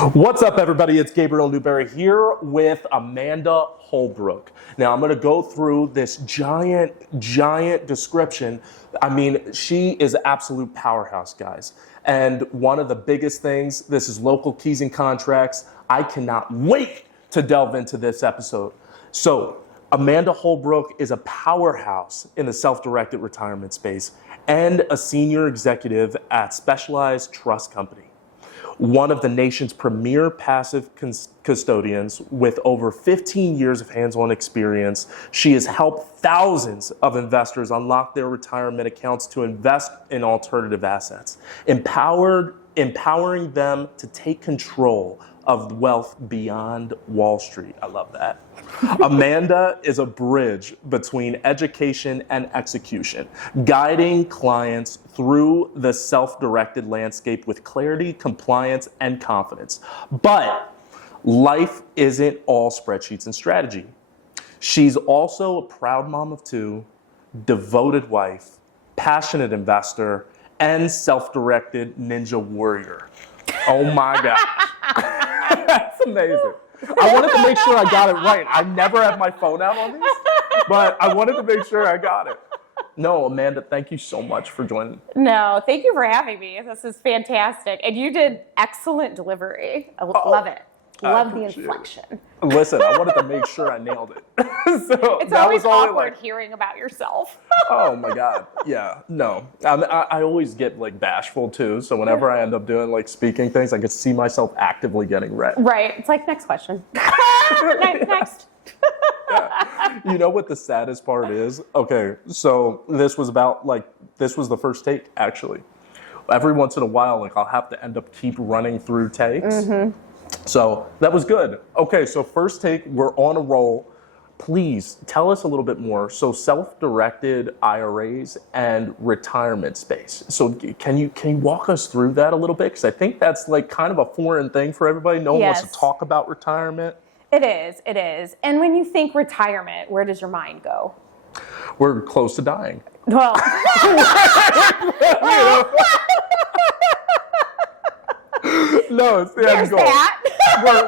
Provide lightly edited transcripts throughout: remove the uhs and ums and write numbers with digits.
What's up, everybody? It's Gabriel Newberry here with Amanda Holbrook. Now, I'm going to go through this giant description. I mean, she is an absolute powerhouse, guys. And one of the biggest things, this is Lokal Keys and Contracts. I cannot wait to delve into this episode. So, Amanda Holbrook is a powerhouse in the self-directed retirement space and a senior executive at Specialized Trust Company, one of the nation's premier passive custodians with over 15 years of hands-on experience. She has helped thousands of investors unlock their retirement accounts to invest in alternative assets, empowering them to take control of wealth beyond Wall Street. I love that. Amanda is a bridge between education and execution, guiding clients through the self-directed landscape with clarity, compliance, and confidence. But life isn't all spreadsheets and strategy. She's also a proud mom of two, devoted wife, passionate investor, and self-directed ninja warrior. Oh my gosh. That's amazing. I wanted to make sure I got it right. I never have my phone out on these, but I wanted to make sure I got it. No, Amanda, thank you so much for joining. No, thank you for having me. This is fantastic. And you did excellent delivery. I love it. Love the inflection. Listen, I wanted to make sure I nailed it. So it's always awkward hearing about yourself. Oh my God. Yeah. No. I always get like bashful too. So whenever I end up doing like speaking things, I can see myself actively getting red. Right. It's like, next question. Next. Yeah. You know what the saddest part is? Okay. So this was the first take actually. Every once in a while, like I'll have to end up keep running through takes. Mm-hmm. So that was good. Okay, so first take, we're on a roll. Please tell us a little bit more. So self-directed IRAs and retirement space. So can you walk us through that a little bit? Because I think that's like kind of a foreign thing for everybody. No one wants to talk about retirement. It is. And when you think retirement, where does your mind go? We're close to dying. Well, no, it's the end goal.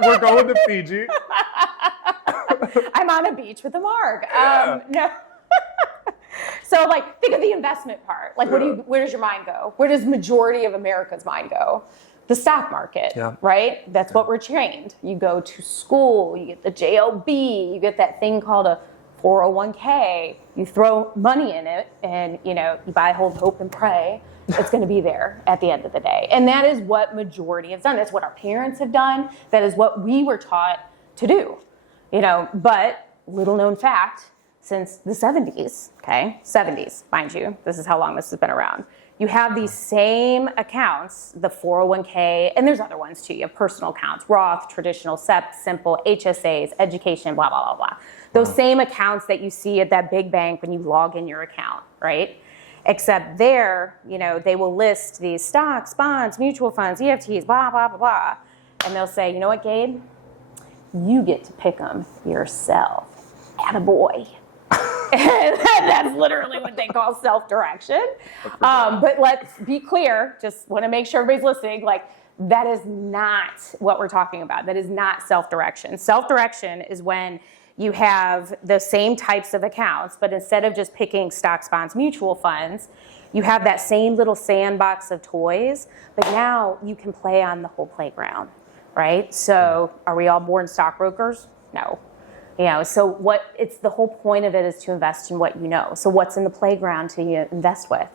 We're going to Fiji. I'm on a beach with a marg. No. So, like, think of the investment part. Like, where does your mind go? Where does majority of America's mind go? The stock market, right? That's what we're trained. You go to school, you get the JOB, you get that thing called a 401k. You throw money in it, and you buy, hold, hope, and pray. It's going to be there at the end of the day. And that is what majority have done. That's what our parents have done. That is what we were taught to do. But little known fact, since the 70s, 70s, mind you, this is how long this has been around. You have these same accounts, the 401k, and there's other ones too. You have personal accounts, Roth, traditional, SEP, simple, HSAs, education, blah, blah, blah, blah. Those same accounts that you see at that big bank when you log in your account, right? Except there, they will list these stocks, bonds, mutual funds, EFTs, blah, blah, blah, blah. And they'll say, you know what, Gabe? You get to pick them yourself. Attaboy. And that's literally what they call self-direction. But let's be clear, just want to make sure everybody's listening, like, that is not what we're talking about. That is not self-direction. Self-direction is when you have the same types of accounts, but instead of just picking stocks, bonds, mutual funds, you have that same little sandbox of toys, but now you can play on the whole playground, right? So are we all born stockbrokers? No. So it's the whole point of it is to invest in what you know. So what's in the playground to invest with?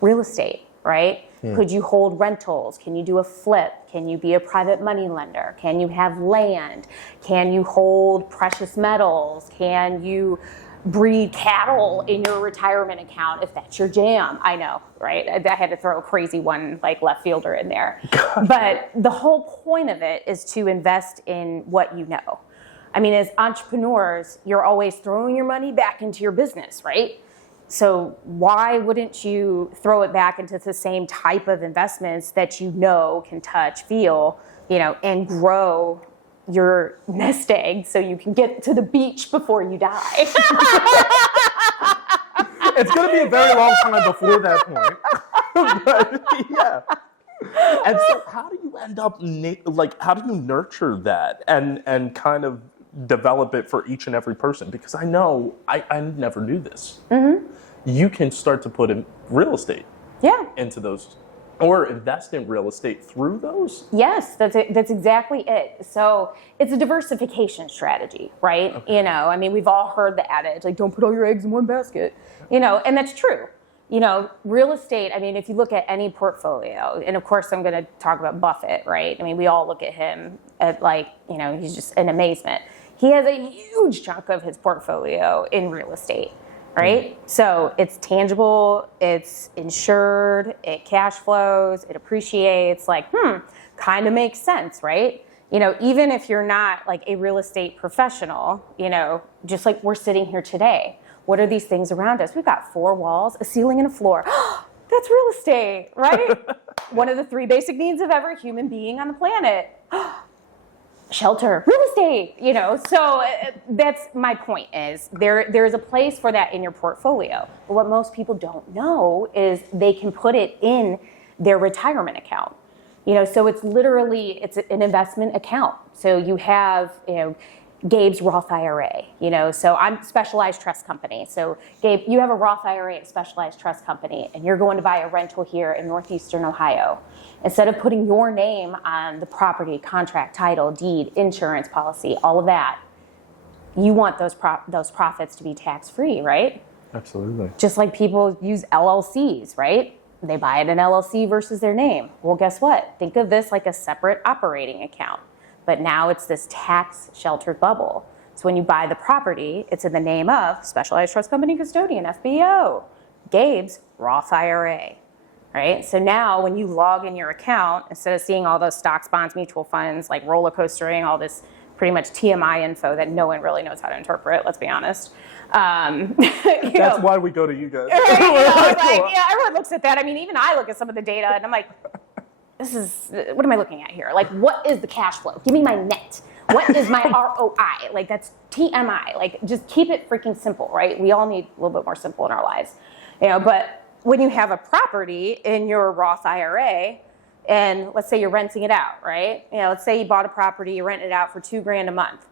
Real estate, right? Could you hold rentals? Can you do a flip? Can you be a private money lender? Can you have land? Can you hold precious metals? Can you breed cattle in your retirement account if that's your jam? I know, right? I had to throw a crazy one like left fielder in there. But the whole point of it is to invest in what you know. I mean, as entrepreneurs, you're always throwing your money back into your business, right? So why wouldn't you throw it back into the same type of investments that you know can touch, feel, and grow your nest egg so you can get to the beach before you die? It's going to be a very long time before that point. But, yeah. And so how do you end up, how do you nurture that and kind of develop it for each and every person? Because I know I never knew this. You can start to put in real estate into those, or invest in real estate through those? Yes, that's exactly it. So it's a diversification strategy, right? Okay. I mean, we've all heard the adage, like, don't put all your eggs in one basket, and that's true. Real estate, I mean, if you look at any portfolio, and of course I'm going to talk about Buffett, right? I mean, we all look at him at he's just an amazement. He has a huge chunk of his portfolio in real estate. Right? So it's tangible, it's insured, it cash flows, it appreciates, kind of makes sense, right? Even if you're not like a real estate professional, just like we're sitting here today, what are these things around us? We've got 4 walls, a ceiling, and a floor. That's real estate, right? One of the 3 basic needs of every human being on the planet. Shelter, real estate, so that's my point is there's a place for that in your portfolio. But what most people don't know is they can put it in their retirement account. So it's an investment account. So you have, Gabe's Roth IRA, so I'm Specialized Trust Company. So Gabe, you have a Roth IRA at Specialized Trust Company, and you're going to buy a rental here in Northeastern Ohio. Instead of putting your name on the property, contract, title, deed, insurance policy, all of that, you want those profits to be tax-free, right? Absolutely. Just like people use LLCs, right? They buy it in LLC versus their name. Well, guess what? Think of this like a separate operating account. But now it's this tax-sheltered bubble. So when you buy the property, it's in the name of Specialized Trust Company Custodian, FBO, Gabe's Roth IRA, right? So now when you log in your account, instead of seeing all those stocks, bonds, mutual funds, like roller coastering, all this pretty much TMI info that no one really knows how to interpret, let's be honest. That's why we go to you guys. Right, everyone looks at that. I mean, even I look at some of the data and I'm like, what am I looking at here? Like, what is the cash flow? Give me my net. What is my ROI? Like, that's TMI. Like, just keep it freaking simple, right? We all need a little bit more simple in our lives. But when you have a property in your Roth IRA, and let's say you're renting it out, right? Let's say you bought a property, you rent it out for $2,000 a month.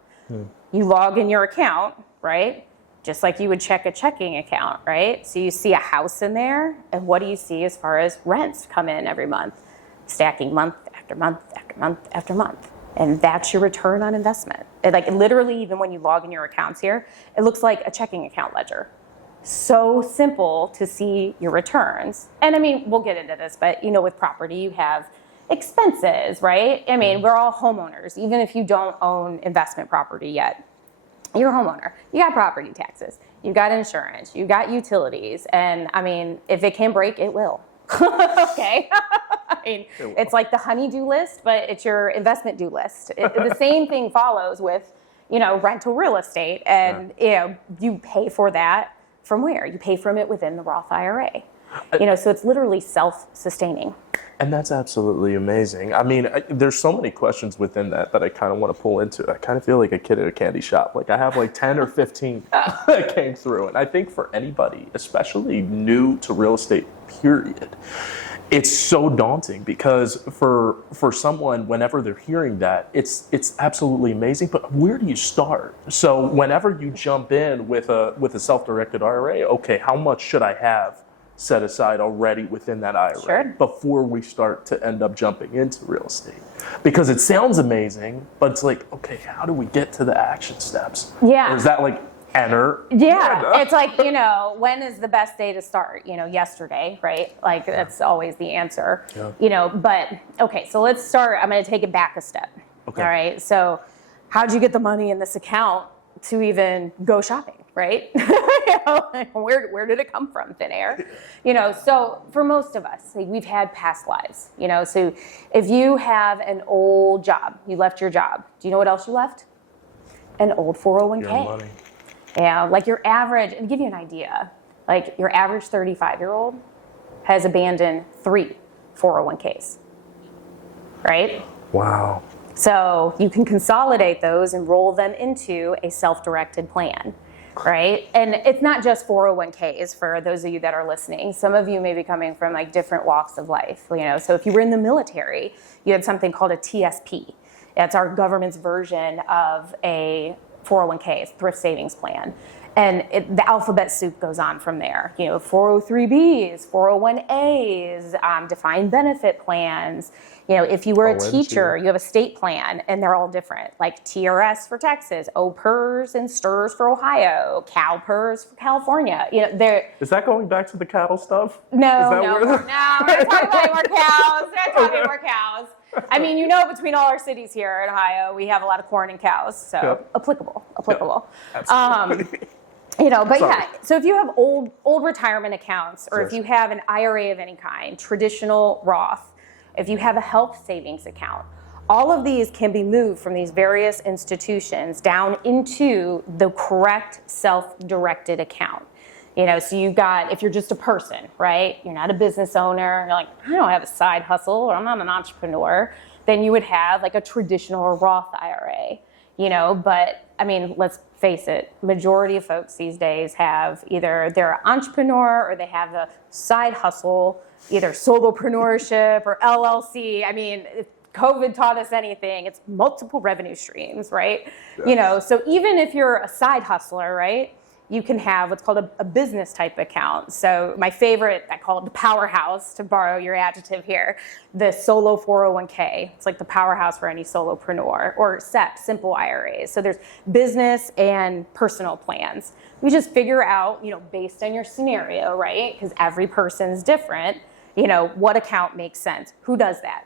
You log in your account, right? Just like you would check a checking account, right? So you see a house in there, and what do you see as far as rents come in every month? Stacking month after month after month after month. And that's your return on investment. Literally, even when you log in your accounts here, it looks like a checking account ledger. So simple to see your returns. And I mean, we'll get into this, but with property, you have expenses, right? I mean, we're all homeowners. Even if you don't own investment property yet, you're a homeowner. You got property taxes. You got insurance. You got utilities. And I mean, if it can break, it will. Okay. I mean, it's like the honey-do list, but it's your investment do list. The same thing follows with, rental real estate. And, you pay for that from where? You pay from it within the Roth IRA. So it's literally self-sustaining. And that's absolutely amazing. I mean, there's so many questions within that I kind of want to pull into. I kind of feel like a kid at a candy shop. Like I have 10 or 15 that came through. And I think for anybody, especially new to real estate, period, it's so daunting because for someone, whenever they're hearing that, it's absolutely amazing. But where do you start? So whenever you jump in with a self-directed IRA, okay, how much should I have set aside already within that IRA before we start to end up jumping into real estate? Because it sounds amazing, but it's like, okay, how do we get to the action steps? Yeah. Or is that enter? Yeah. It's like, when is the best day to start? Yesterday, right? That's always the answer. Yeah. But okay, so let's start. I'm going to take it back a step. Okay. All right. So how'd you get the money in this account to even go shopping? Right? Where did it come from? Thin air? So for most of us, we've had past lives, so if you have an old job, you left your job. Do you know what else you left? An old 401k. Your money. Yeah, your average, and to give you an idea, your average 35-year-old has abandoned 3 401ks, right? Wow. So you can consolidate those and roll them into a self-directed plan. right? And it's not just 401ks for those of you that are listening. Some of you may be coming from like different walks of life, you know. So if you were in the military, you had something called a TSP. That's our government's version of a 401k, thrift savings plan. And the alphabet soup goes on from there. You know, 403bs, 401as, defined benefit plans. You know, if you were a teacher, you have a state plan, and they're all different. Like TRS for Texas, OPERS and STRS for Ohio, CalPERS for California. You know, they're. Is that going back to the cattle stuff? No, we're not talking about more cows. We're not talking more cows. I mean, you know, between all our cities here in Ohio, we have a lot of corn and cows, so applicable. Yep, absolutely. You know, but Sorry. yeah, so if you have old retirement accounts, or if you have an IRA of any kind, traditional Roth, if you have a health savings account, all of these can be moved from these various institutions down into the correct self-directed account. You know, so if you're just a person, right? You're not a business owner, you're like, I don't have a side hustle, or I'm not an entrepreneur, then you would have like a traditional or Roth IRA, you know, but I mean, let's face it, majority of folks these days have either they're an entrepreneur or they have a side hustle, either solopreneurship or LLC. I mean, if COVID taught us anything, it's multiple revenue streams, right? Yeah. You know, so even if you're a side hustler, right, you can have what's called a business type account. So my favorite, I call it the powerhouse, to borrow your adjective here, the solo 401k. It's like the powerhouse for any solopreneur, or SEP, simple IRAs. So there's business and personal plans. We just figure out, you know, based on your scenario, right? Because every person's different, you know, what account makes sense. Who does that?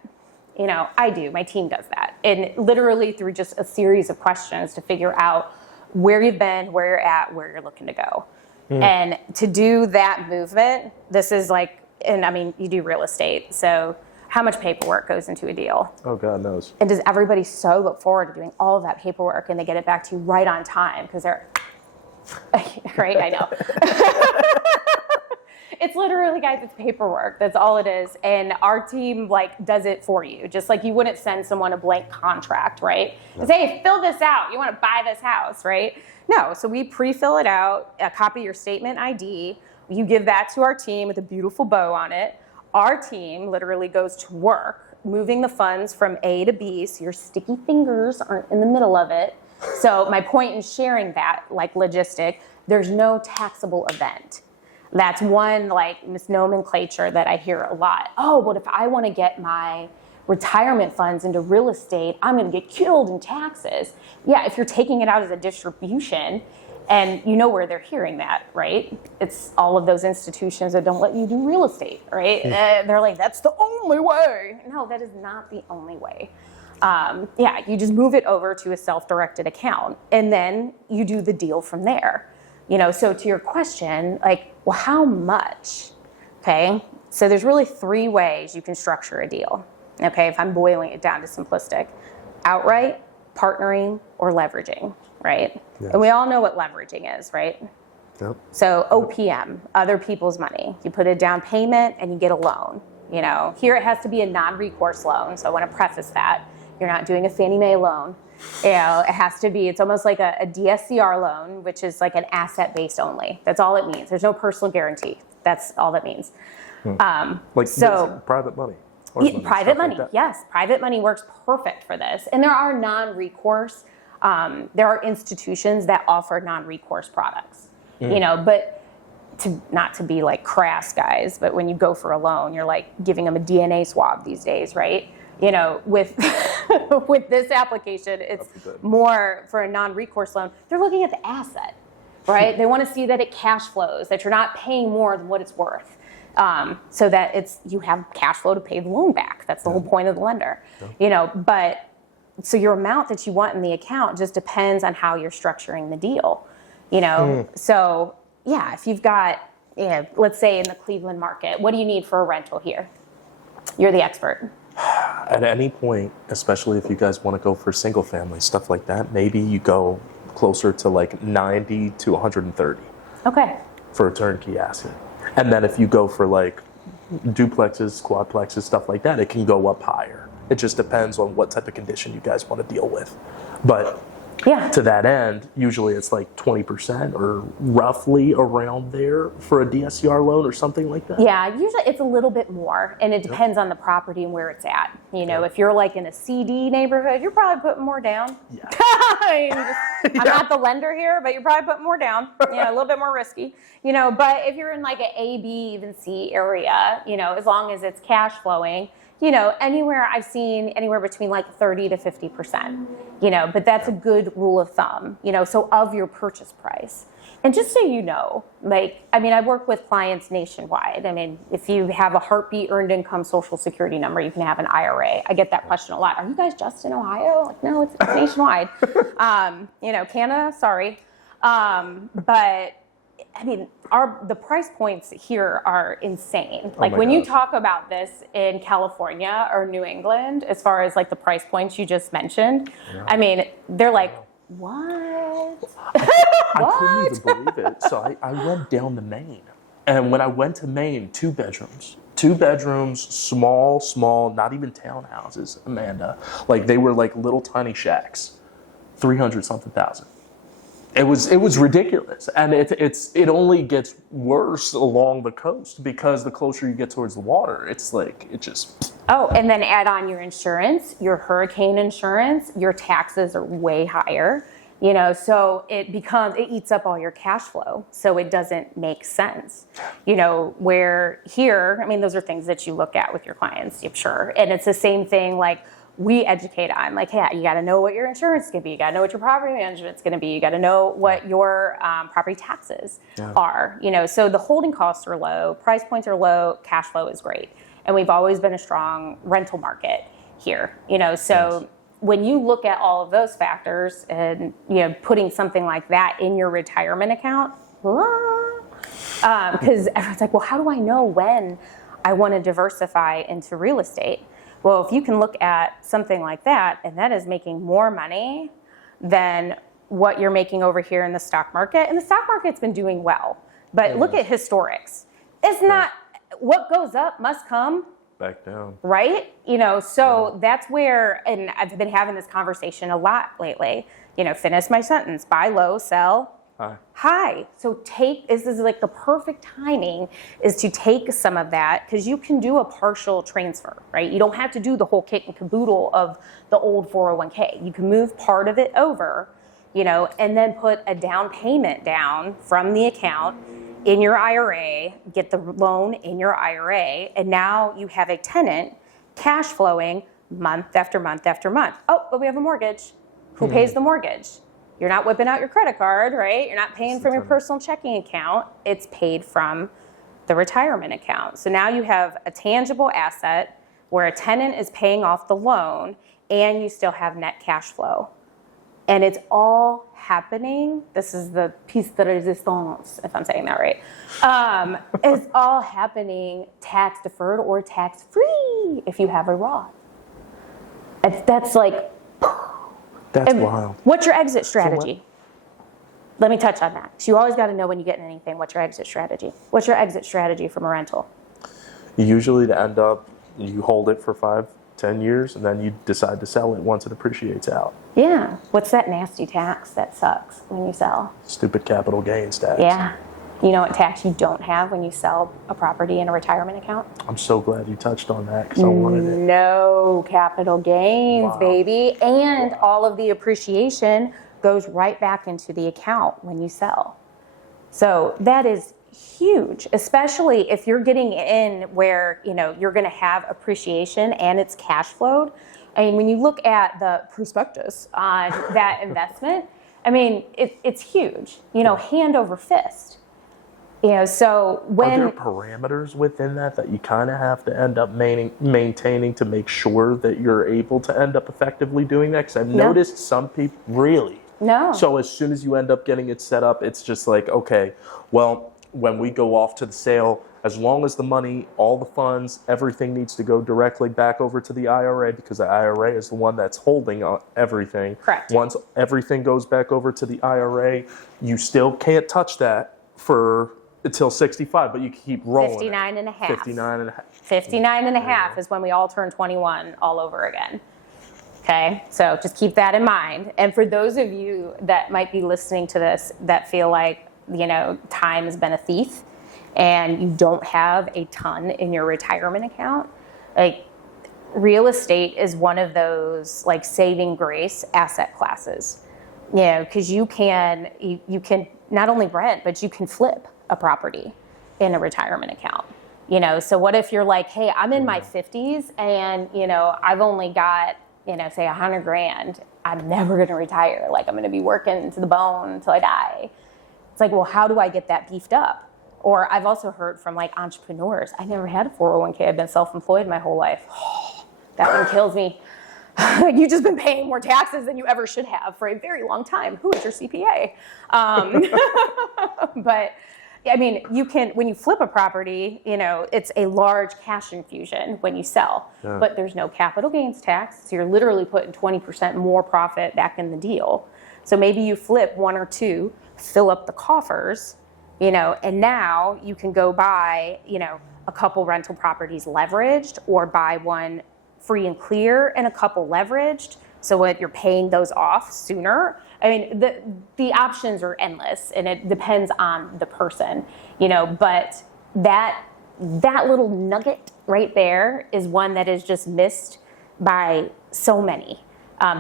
You know, I do, my team does that. And literally through just a series of questions to figure out where you've been, where you're at, where you're looking to go. And to do that movement, this is like, and I mean, you do real estate, so how much paperwork goes into a deal? Oh, God knows. And does everybody so look forward to doing all of that paperwork and they get it back to you right on time because they're, right, I know. It's literally, guys, it's paperwork. That's all it is. And our team like does it for you. Just like you wouldn't send someone a blank contract, right? No. Say, hey, fill this out. You want to buy this house, right? No. So we pre-fill it out, a copy of your statement ID. You give that to our team with a beautiful bow on it. Our team literally goes to work, moving the funds from A to B, so your sticky fingers aren't in the middle of it. So my point in sharing that, like logistic, there's no taxable event. That's one like misnomenclature that I hear a lot. Oh, but if I want to get my retirement funds into real estate, I'm going to get killed in taxes. Yeah, if you're taking it out as a distribution, and you know where they're hearing that, right? It's all of those institutions that don't let you do real estate, right? They're like, that's the only way. No, that is not the only way. Yeah, you just move it over to a self-directed account, and then you do the deal from there. You know, so to your question, like, well, how much? Okay, so there's really three ways you can structure a deal. Okay, if I'm boiling it down to simplistic: outright, partnering, or leveraging, right? Yes. And we all know what leveraging is, right? Yep. So OPM, other people's money. You put a down payment and you get a loan. You know, here it has to be a non-recourse loan. So I want to preface that. You're not doing a Fannie Mae loan. You know, it has to be, it's almost like a DSCR loan, which is like an asset-based only. That's all it means. There's no personal guarantee. That's all that means. Like so, private money. Private money, yes. Private money works perfect for this. And there are non-recourse, there are institutions that offer non-recourse products, you know, but not to be like crass, guys, but when you go for a loan, you're like giving them a DNA swab these days, right? You know, with with this application, it's more for a non-recourse loan. They're looking at the asset, right? They want to see that it cash flows, that you're not paying more than what it's worth, so that you have cash flow to pay the loan back. That's the whole point of the lender, you know. But so your amount that you want in the account just depends on how you're structuring the deal, you know. So yeah, if you've got, you know, let's say in the Cleveland market, what do you need for a rental here? You're the expert. At any point, especially if you guys want to go for single family, stuff like that, maybe you go closer to like 90 to 130. Okay. For a turnkey asset. And then if you go for like duplexes, quadplexes, stuff like that, it can go up higher. It just depends on what type of condition you guys want to deal with. But Yeah. To that end, usually it's like 20% or roughly around there for a DSCR loan or something like that. Yeah, usually it's a little bit more, and it depends on the property and where it's at. You know, if you're like in a CD neighborhood, you're probably putting more down. Yeah. I'm not the lender here, but you're probably putting more down. You know, a little bit more risky. You know, but if you're in like an A, B, even C area, you know, as long as it's cash flowing, you know, anywhere I've seen anywhere between like 30 to 50%, you know, but that's a good rule of thumb, you know, so of your purchase price. And just so you know, like, I mean, I work with clients nationwide. I mean, if you have a heartbeat earned income social security number, you can have an IRA. I get that question a lot. Are you guys just in Ohio? Like, no, it's nationwide. You know, Canada, sorry. But I mean, the price points here are insane. Like when you talk about this in California or New England, as far as like the price points you just mentioned, I mean, they're like, what? I couldn't even believe it. So I went down to Maine. And when I went to Maine, 2 bedrooms, small, not even townhouses, Amanda. Like they were like little tiny shacks, 300-something thousand. It was ridiculous, and it only gets worse along the coast because the closer you get towards the water, it's like it just. Oh, and then add on your insurance, your hurricane insurance, your taxes are way higher, you know, so it eats up all your cash flow, so it doesn't make sense, you know, where here, I mean, those are things that you look at with your clients, I'm sure, and it's the same thing like. We educate on like, hey, you got to know what your insurance is going to be. You got to know what your property management is going to be. You got to know what your property taxes are. You know, so the holding costs are low, price points are low, cash flow is great, and we've always been a strong rental market here. You know, so when you look at all of those factors and you know putting something like that in your retirement account, because everyone's like, well, how do I know when I want to diversify into real estate? Well, if you can look at something like that, and that is making more money than what you're making over here in the stock market, and the stock market's been doing well, but look at historics. It's not, what goes up must come back down. Right? You know, so that's where, and I've been having this conversation a lot lately, you know, finish my sentence, buy low, sell high. So this is like the perfect timing is to take some of that because you can do a partial transfer, right? You don't have to do the whole kit and caboodle of the old 401k. You can move part of it over, you know, and then put a down payment down from the account in your IRA, get the loan in your IRA, and now you have a tenant cash flowing month after month after month. Oh, but we have a mortgage. Who pays the mortgage? You're not whipping out your credit card, right? You're not paying from your personal checking account. It's paid from the retirement account. So now you have a tangible asset where a tenant is paying off the loan and you still have net cash flow. And it's all happening. This is the piece de resistance, if I'm saying that right. It's all happening tax deferred or tax free if you have a Roth. That's like. That's wild. What's your exit strategy? Let me touch on that. So you always got to know when you get in anything, what's your exit strategy? What's your exit strategy from a rental? Usually to end up, you hold it for 5-10 years, and then you decide to sell it once it appreciates out. Yeah. What's that nasty tax that sucks when you sell? Stupid capital gains tax. Yeah. You know what tax you don't have when you sell a property in a retirement account? I'm so glad you touched on that because I wanted it. No capital gains, baby. And all of the appreciation goes right back into the account when you sell. So that is huge, especially if you're getting in where, you know, you're going to have appreciation and it's cash flowed. I mean, when you look at the prospectus on that investment, I mean, it's huge, you know, hand over fist. You know, so when... Are there parameters within that you kind of have to end up maintaining to make sure that you're able to end up effectively doing that? Because I've noticed some people... Really? No. So as soon as you end up getting it set up, it's just like, okay, well, when we go off to the sale, as long as the money, all the funds, everything needs to go directly back over to the IRA because the IRA is the one that's holding everything. Correct. Once everything goes back over to the IRA, you still can't touch that until 65, but you keep rolling. 59 and a half. 59 and a half. 59 and a half is when we all turn 21 all over again. Okay, so just keep that in mind. And for those of you that might be listening to this that feel like, time has been a thief and you don't have a ton in your retirement account, like real estate is one of those like saving grace asset classes. Because you can not only rent, but you can flip a property in a retirement account. So what if you're like, hey, I'm in my 50s and, I've only got, say $100,000. I'm never going to retire. Like I'm going to be working to the bone until I die. It's like, well, how do I get that beefed up? Or I've also heard from like entrepreneurs, I never had a 401k. I've been self-employed my whole life. That one kills me. You've just been paying more taxes than you ever should have for a very long time. Who is your CPA? But I mean, you can, when you flip a property, it's a large cash infusion when you sell, but there's no capital gains tax. So you're literally putting 20% more profit back in the deal. So maybe you flip one or two, fill up the coffers, and now you can go buy, a couple rental properties leveraged or buy one free and clear and a couple leveraged. So what you're paying those off sooner. I mean, the options are endless and it depends on the person, but that little nugget right there is one that is just missed by so many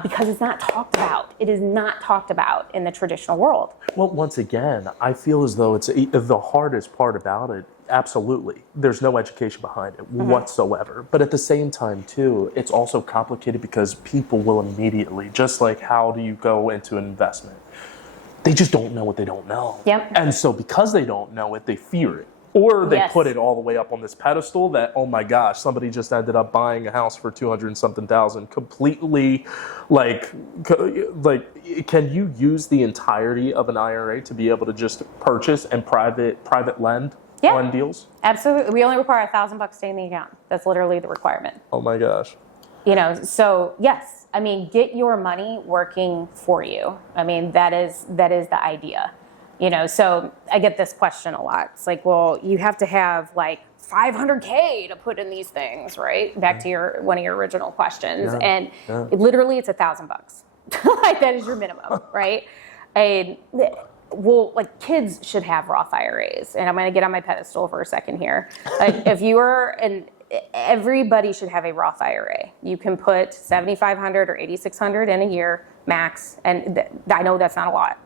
because it's not talked about. It is not talked about in the traditional world. Well, once again, I feel as though it's the hardest part about it. Absolutely. There's no education behind it whatsoever. But at the same time, too, it's also complicated because people will immediately, just like how do you go into an investment? They just don't know what they don't know. Yep. And so because they don't know it, they fear it. Or they put it all the way up on this pedestal that, oh my gosh, somebody just ended up buying a house for 200 and something thousand, completely like, can you use the entirety of an IRA to be able to just purchase and private lend on deals? Absolutely. We only require $1,000 stay in the account. That's literally the requirement. Oh my gosh. So yes, I mean, get your money working for you. I mean, that is the idea. So I get this question a lot. It's like, well, you have to have like 500K to put in these things, right? Back to one of your original questions. And literally it's $1,000. Like that is your minimum, right? And well, like kids should have Roth IRAs. And I'm going to get on my pedestal for a second here. Like if you are everybody should have a Roth IRA. You can put $7,500 or $8,600 in a year max. And I know that's not a lot.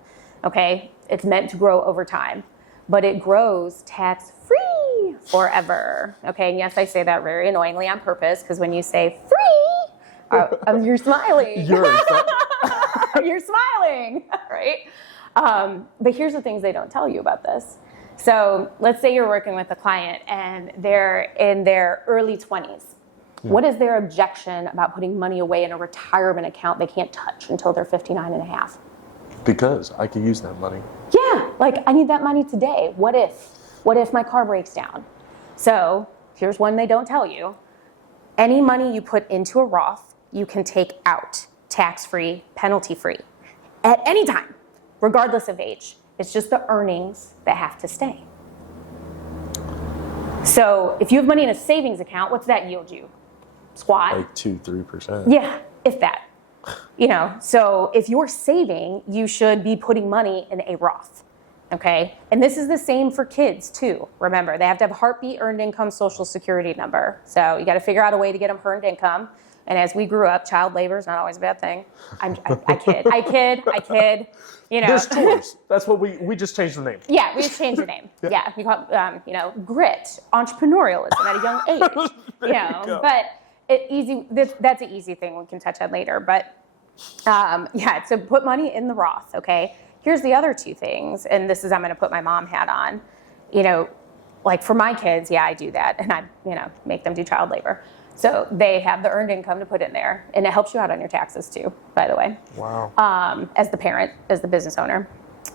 Okay, it's meant to grow over time, but it grows tax-free forever. Okay, and yes, I say that very annoyingly on purpose because when you say free, you're smiling. You're smiling, right? But here's the things they don't tell you about this. So let's say you're working with a client and they're in their early 20s. What is their objection about putting money away in a retirement account they can't touch until they're 59 and a half? Because I could use that money. Yeah, like I need that money today. What if my car breaks down? So here's one they don't tell you. Any money you put into a Roth, you can take out tax-free, penalty-free at any time, regardless of age. It's just the earnings that have to stay. So if you have money in a savings account, what's that yield you? Squat? Like 2-3%. Yeah, if that. So if you're saving, you should be putting money in a Roth, okay? And this is the same for kids too. Remember, they have to have heartbeat, earned income, social security number. So you got to figure out a way to get them earned income. And as we grew up, child labor is not always a bad thing. I kid. There's tools. That's what we just changed the name. Yeah, we just changed the name. Yeah, we call it, grit, entrepreneurialism at a young age. But that's an easy thing we can touch on later. But so put money in the Roth, okay? Here's the other two things, and this is, I'm going to put my mom hat on. Like for my kids, I do that, and I, make them do child labor. So they have the earned income to put in there, and it helps you out on your taxes too, by the way. Wow. As the parent, as the business owner.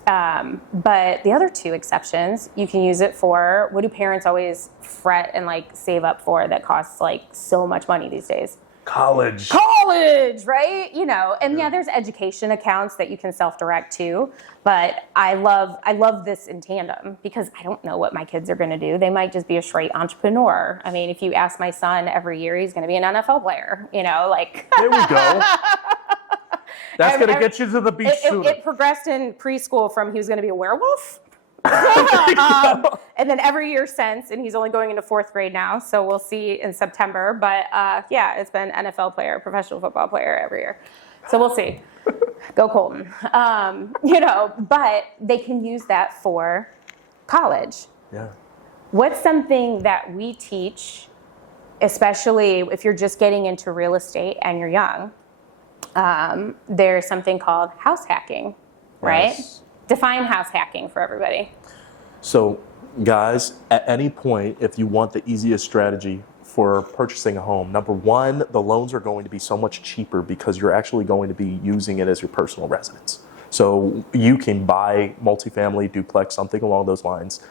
But the other two exceptions, you can use it for, what do parents always fret and like save up for that costs like so much money these days? College. College, right? You know, and yeah, there's education accounts that you can self-direct to, but I love this in tandem because I don't know what my kids are going to do. They might just be a straight entrepreneur. I mean, if you ask my son every year, he's going to be an NFL player, you know, like. There we go. That's going to get you to the beach sooner. It progressed in preschool from he was going to be a werewolf. And then every year since, and he's only going into 4th grade now, so we'll see in September. But yeah, it's been NFL player, professional football player every year. So we'll see. Go Colton. You know, but they can use that for college. Yeah. What's something that we teach, especially if you're just getting into real estate and you're young? There's something called house hacking, right? Yes. Define house hacking for everybody. So, guys, at any point, if you want the easiest strategy for purchasing a home, number one, the loans are going to be so much cheaper because you're actually going to be using it as your personal residence. So you can buy multifamily, duplex, something along those lines.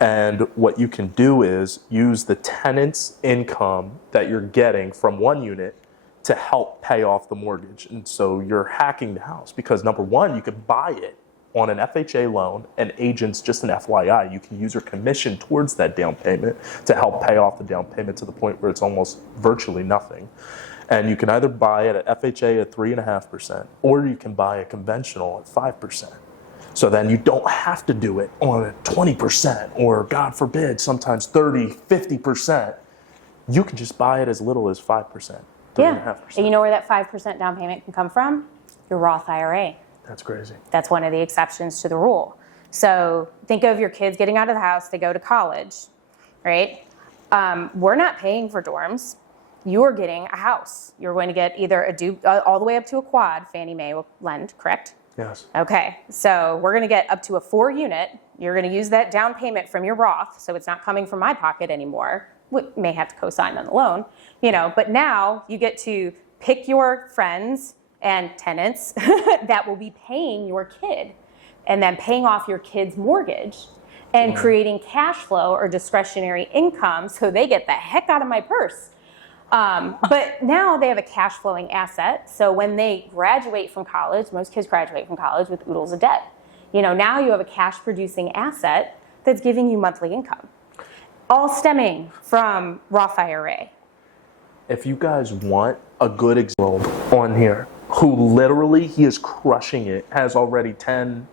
And what you can do is use the tenant's income that you're getting from one unit to help pay off the mortgage. And so you're hacking the house because number one, you could buy it on an FHA loan, and agents, just an FYI, you can use your commission towards that down payment to help pay off the down payment to the point where it's almost virtually nothing. And you can either buy it at FHA at 3.5%, or you can buy a conventional at 5%. So then you don't have to do it on a 20%, or God forbid, sometimes 30, 50%. You can just buy it as little as 5%, 3.5%. Yeah, and you know where that 5% down payment can come from? Your Roth IRA. That's crazy. That's one of the exceptions to the rule. So think of your kids getting out of the house, they go to college, right? We're not paying for dorms. You're getting a house. You're going to get either all the way up to a quad, Fannie Mae will lend, correct? Yes. Okay, so we're going to get up to a 4-unit. You're going to use that down payment from your Roth, so it's not coming from my pocket anymore. We may have to co-sign on the loan, you know, but now you get to pick your friends and tenants that will be paying your kid and then paying off your kid's mortgage and creating cash flow or discretionary income so they get the heck out of my purse. But now they have a cash flowing asset. So when they graduate from college, most kids graduate from college with oodles of debt. You know, now you have a cash producing asset that's giving you monthly income, all stemming from Roth IRA. If you guys want a good example on here, who literally, he is crushing it, has already 10,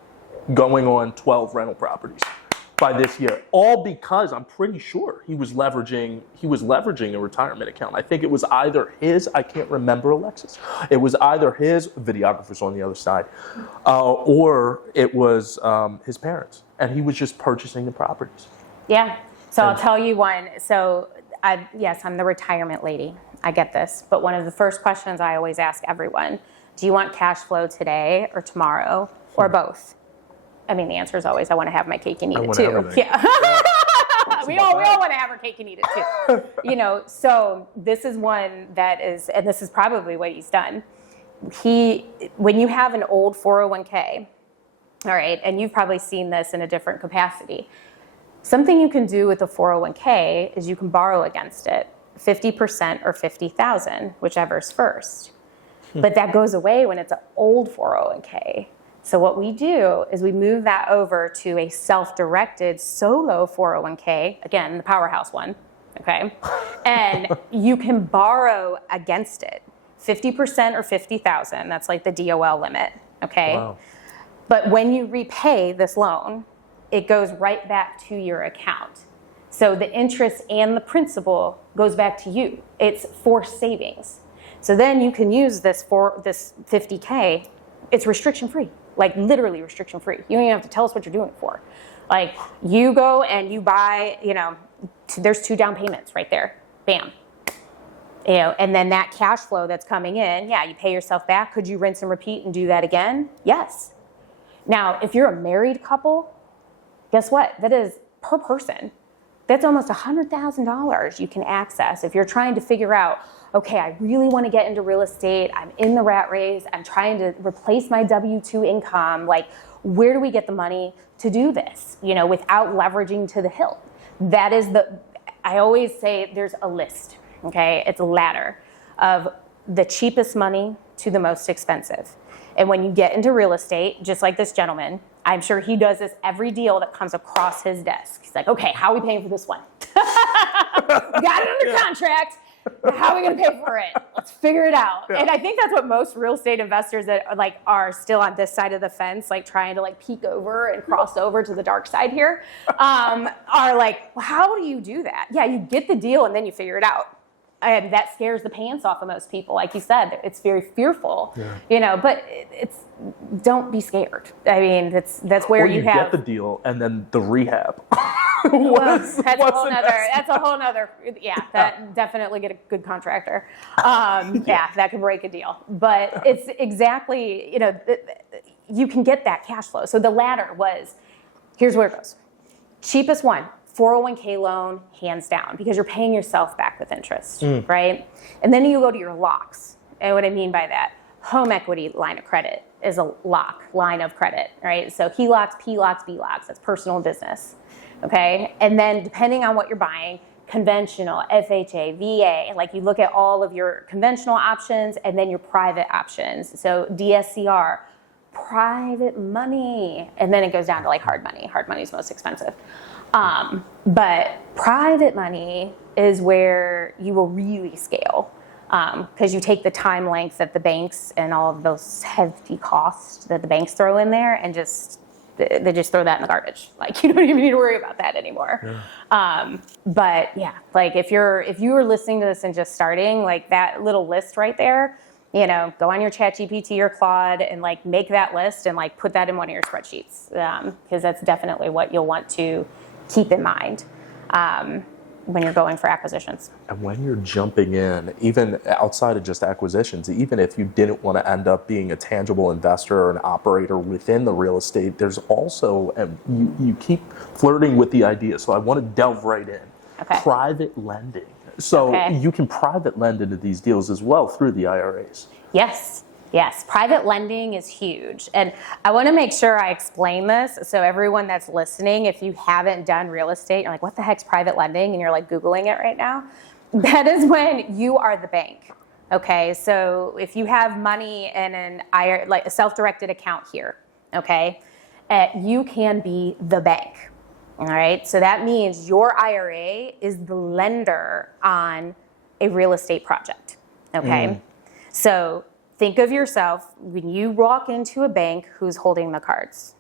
going on 12 rental properties by this year, all because I'm pretty sure he was leveraging a retirement account. I think it was either his, I can't remember, Alexis, it was either his, videographer's on the other side, or it was his parents, and he was just purchasing the properties. Yeah, so I'll tell you one. So yes, I'm the retirement lady. I get this. But one of the first questions I always ask everyone, do you want cash flow today or tomorrow or both? I mean, the answer is always, I want to have my cake and eat it too. Yeah. We all want to have our cake and eat it too. You know, so this is one that is, and this is probably what he's done. When you have an old 401k, all right, and you've probably seen this in a different capacity, something you can do with a 401k is you can borrow against it 50% or $50,000, whichever's first. But that goes away when it's an old 401k. So what we do is we move that over to a self-directed solo 401k, again, the powerhouse one, okay? And you can borrow against it 50% or $50,000. That's like the DOL limit, okay? Wow. But when you repay this loan, it goes right back to your account. So the interest and the principal goes back to you. It's forced savings. So then you can use this 50K. It's restriction free, like literally restriction free. You don't even have to tell us what you're doing it for. Like you go and you buy, you know, there's 2 down payments right there. Bam. You know, and then that cash flow that's coming in, yeah, you pay yourself back. Could you rinse and repeat and do that again? Yes. Now, if you're a married couple, guess what? That is per person. That's almost $100,000 you can access if you're trying to figure out, okay, I really want to get into real estate. I'm in the rat race. I'm trying to replace my W-2 income. Like, where do we get the money to do this, you know, without leveraging to the hilt? That is I always say there's a list, okay? It's a ladder of the cheapest money to the most expensive. And when you get into real estate, just like this gentleman, I'm sure he does this every deal that comes across his desk. He's like, okay, how are we paying for this one? Got it under contract. How are we going to pay for it? Let's figure it out. Yeah. And I think that's what most real estate investors that are still on this side of the fence, like trying to peek over and cross over to the dark side here, are like, well, how do you do that? Yeah, you get the deal and then you figure it out. And that scares the pants off of most people. Like you said, it's very fearful, but don't be scared. I mean, that's where you have get the deal and then the rehab. That's a whole nother, that definitely get a good contractor. That could break a deal. But it's exactly, you can get that cash flow. So the ladder was, here's where it goes. Cheapest one, 401k loan, hands down, because you're paying yourself back with interest, right? And then you go to your locks. And what I mean by that, home equity line of credit is a line of credit, right? So HELOCs, PLOCs, BLOCs, that's personal and business. Okay, and then depending on what you're buying, conventional, FHA, VA, you look at all of your conventional options and then your private options. So DSCR, private money, and then it goes down to hard money. Hard money is most expensive. But private money is where you will really scale because you take the time length that the banks and all of those hefty costs that the banks throw in there and they just throw that in the garbage. You don't even need to worry about that anymore. Yeah. But yeah, if you were listening to this and just starting, that little list right there, go on your ChatGPT or Claude and make that list and put that in one of your spreadsheets because that's definitely what you'll want to keep in mind when you're going for acquisitions. And when you're jumping in, even outside of just acquisitions, even if you didn't want to end up being a tangible investor or an operator within the real estate, there's also, you keep flirting with the idea, so I want to delve right in. Okay. Private lending. So you can private lend into these deals as well through the IRAs. Yes, private lending is huge. And I want to make sure I explain this. So everyone that's listening, if you haven't done real estate, you're like, what the heck's private lending? And you're Googling it right now. That is when you are the bank. Okay, so if you have money in an IRA, a self-directed account here, okay, you can be the bank. All right, so that means your IRA is the lender on a real estate project. Okay, so think of yourself when you walk into a bank, who's holding the cards?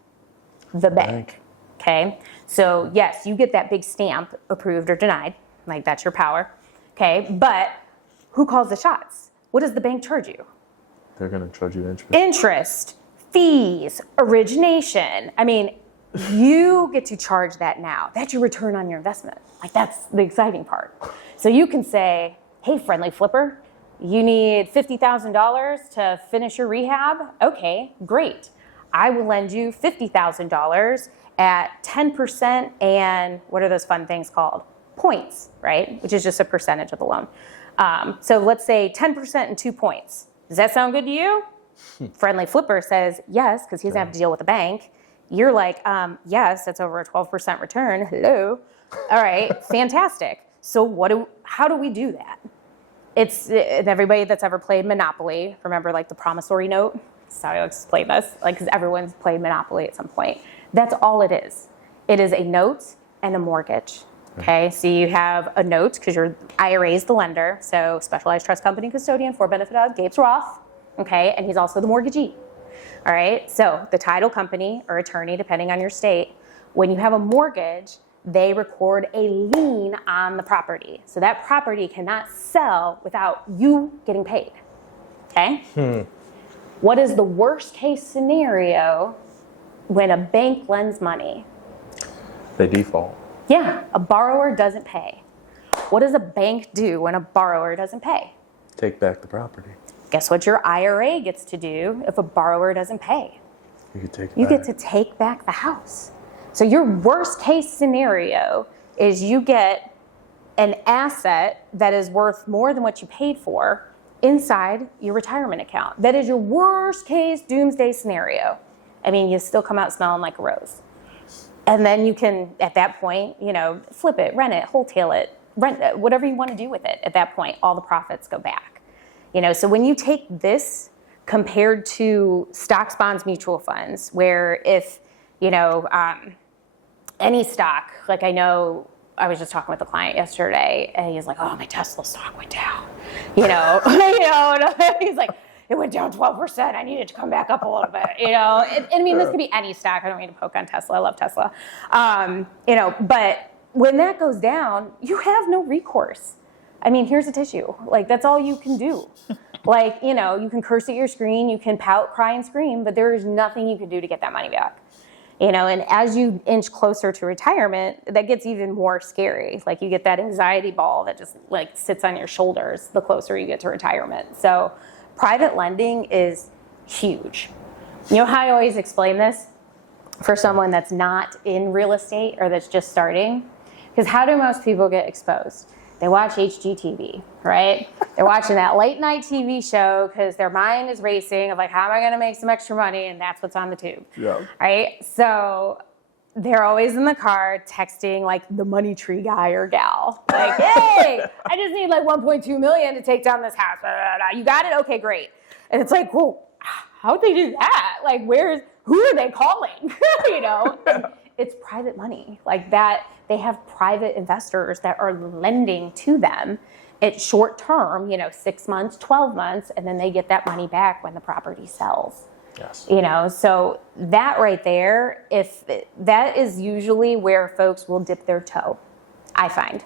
The bank. Okay, so yes, you get that big stamp, approved or denied, that's your power. Okay, but who calls the shots? What does the bank charge you? They're going to charge you interest. Interest, fees, origination. I mean, you get to charge that now. That's your return on your investment. That's the exciting part. So you can say, hey, friendly flipper, you need $50,000 to finish your rehab? Okay, great. I will lend you $50,000 at 10% and what are those fun things called? Points, right? Which is just a percentage of the loan. So let's say 10% and 2 points. Does that sound good to you? Friendly flipper says yes, because he doesn't have to deal with the bank. You're like, yes, that's over a 12% return. Hello. All right, fantastic. So how do we do that? It's everybody that's ever played Monopoly, remember the promissory note? That's how I explain this, because everyone's played Monopoly at some point. That's all it is. It is a note and a mortgage. Okay, so you have a note because your IRA is the lender, so specialized trust company custodian for benefit of Gabe's Roth. Okay, and he's also the mortgagee. All right, so the title company or attorney, depending on your state, when you have a mortgage, they record a lien on the property. So that property cannot sell without you getting paid. Okay? What is the worst case scenario when a bank lends money? They default. Yeah, a borrower doesn't pay. What does a bank do when a borrower doesn't pay? Take back the property. Guess what your IRA gets to do if a borrower doesn't pay? You get to take back the house. So your worst case scenario is you get an asset that is worth more than what you paid for inside your retirement account. That is your worst case doomsday scenario. I mean, you still come out smelling like a rose. And then you can, at that point, flip it, rent it, wholesale it, rent it, whatever you want to do with it. At that point, all the profits go back. So when you take this compared to stocks, bonds, mutual funds, where if, any stock, like I know I was just talking with a client yesterday and he's like, oh, my Tesla stock went down, and he's like, it went down 12%. I need it to come back up a little bit, I mean, this could be any stock. I don't mean to poke on Tesla. I love Tesla. But when that goes down, you have no recourse. I mean, here's a tissue. Like, that's all you can do. Like, you can curse at your screen, you can pout, cry, and scream, but there is nothing you can do to get that money back. And as you inch closer to retirement, that gets even more scary. Like, you get that anxiety ball that just like sits on your shoulders the closer you get to retirement. So private lending is huge. You know how I always explain this for someone that's not in real estate or that's just starting? Because how do most people get exposed? They watch HGTV, right? They're watching that late night TV show because their mind is racing of like, how am I going to make some extra money? And that's what's on the tube, right? So they're always in the car texting like the money tree guy or gal. Like, hey, I just need like 1.2 million to take down this house. You got it? Okay, great. And it's like, whoa, how'd they do that? Like, who are they calling? It's private money like that. They have private investors that are lending to them at short term, 6 months, 12 months, and then they get that money back when the property sells. Yes. So that right there, that is usually where folks will dip their toe, I find.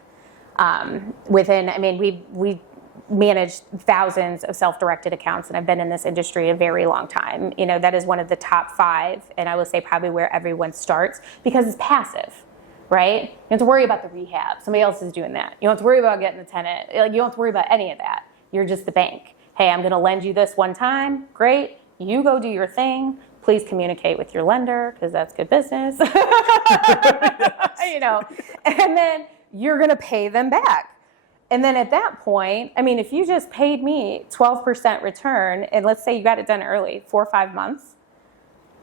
We manage thousands of self-directed accounts, and I've been in this industry a very long time. That is one of the top 5, and I would say probably where everyone starts because it's passive. Right? You don't have to worry about the rehab. Somebody else is doing that. You don't have to worry about getting the tenant. You don't have to worry about any of that. You're just the bank. Hey, I'm going to lend you this one time. Great. You go do your thing. Please communicate with your lender because that's good business. And then you're going to pay them back. And then at that point, if you just paid me 12% return, and let's say you got it done early, 4 or 5 months,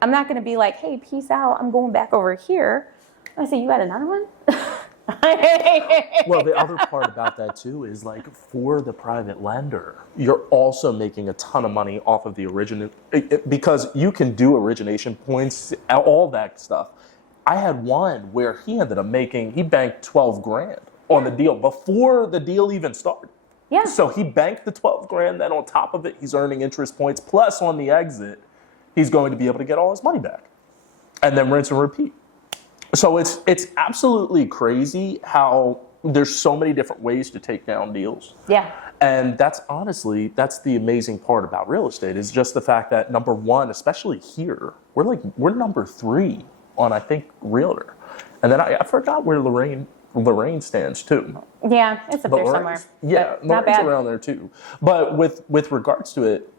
I'm not going to be like, hey, peace out. I'm going back over here. I say, you got another one? Well, the other part about that too is like for the private lender, you're also making a ton of money off of the because you can do origination points, all that stuff. I had one where he banked 12 grand on the deal before the deal even started. Yeah. So he banked the 12 grand, then on top of it, he's earning interest points. Plus on the exit, he's going to be able to get all his money back and then rinse and repeat. So it's absolutely crazy how there's so many different ways to take down deals. Yeah. And that's the amazing part about real estate is just the fact that number one, especially here, we're number 3 on, I think, Realtor. And then I forgot where Lorraine stands too. Yeah, it's up there somewhere. Yeah, Lorraine's around there too. But with regards to it,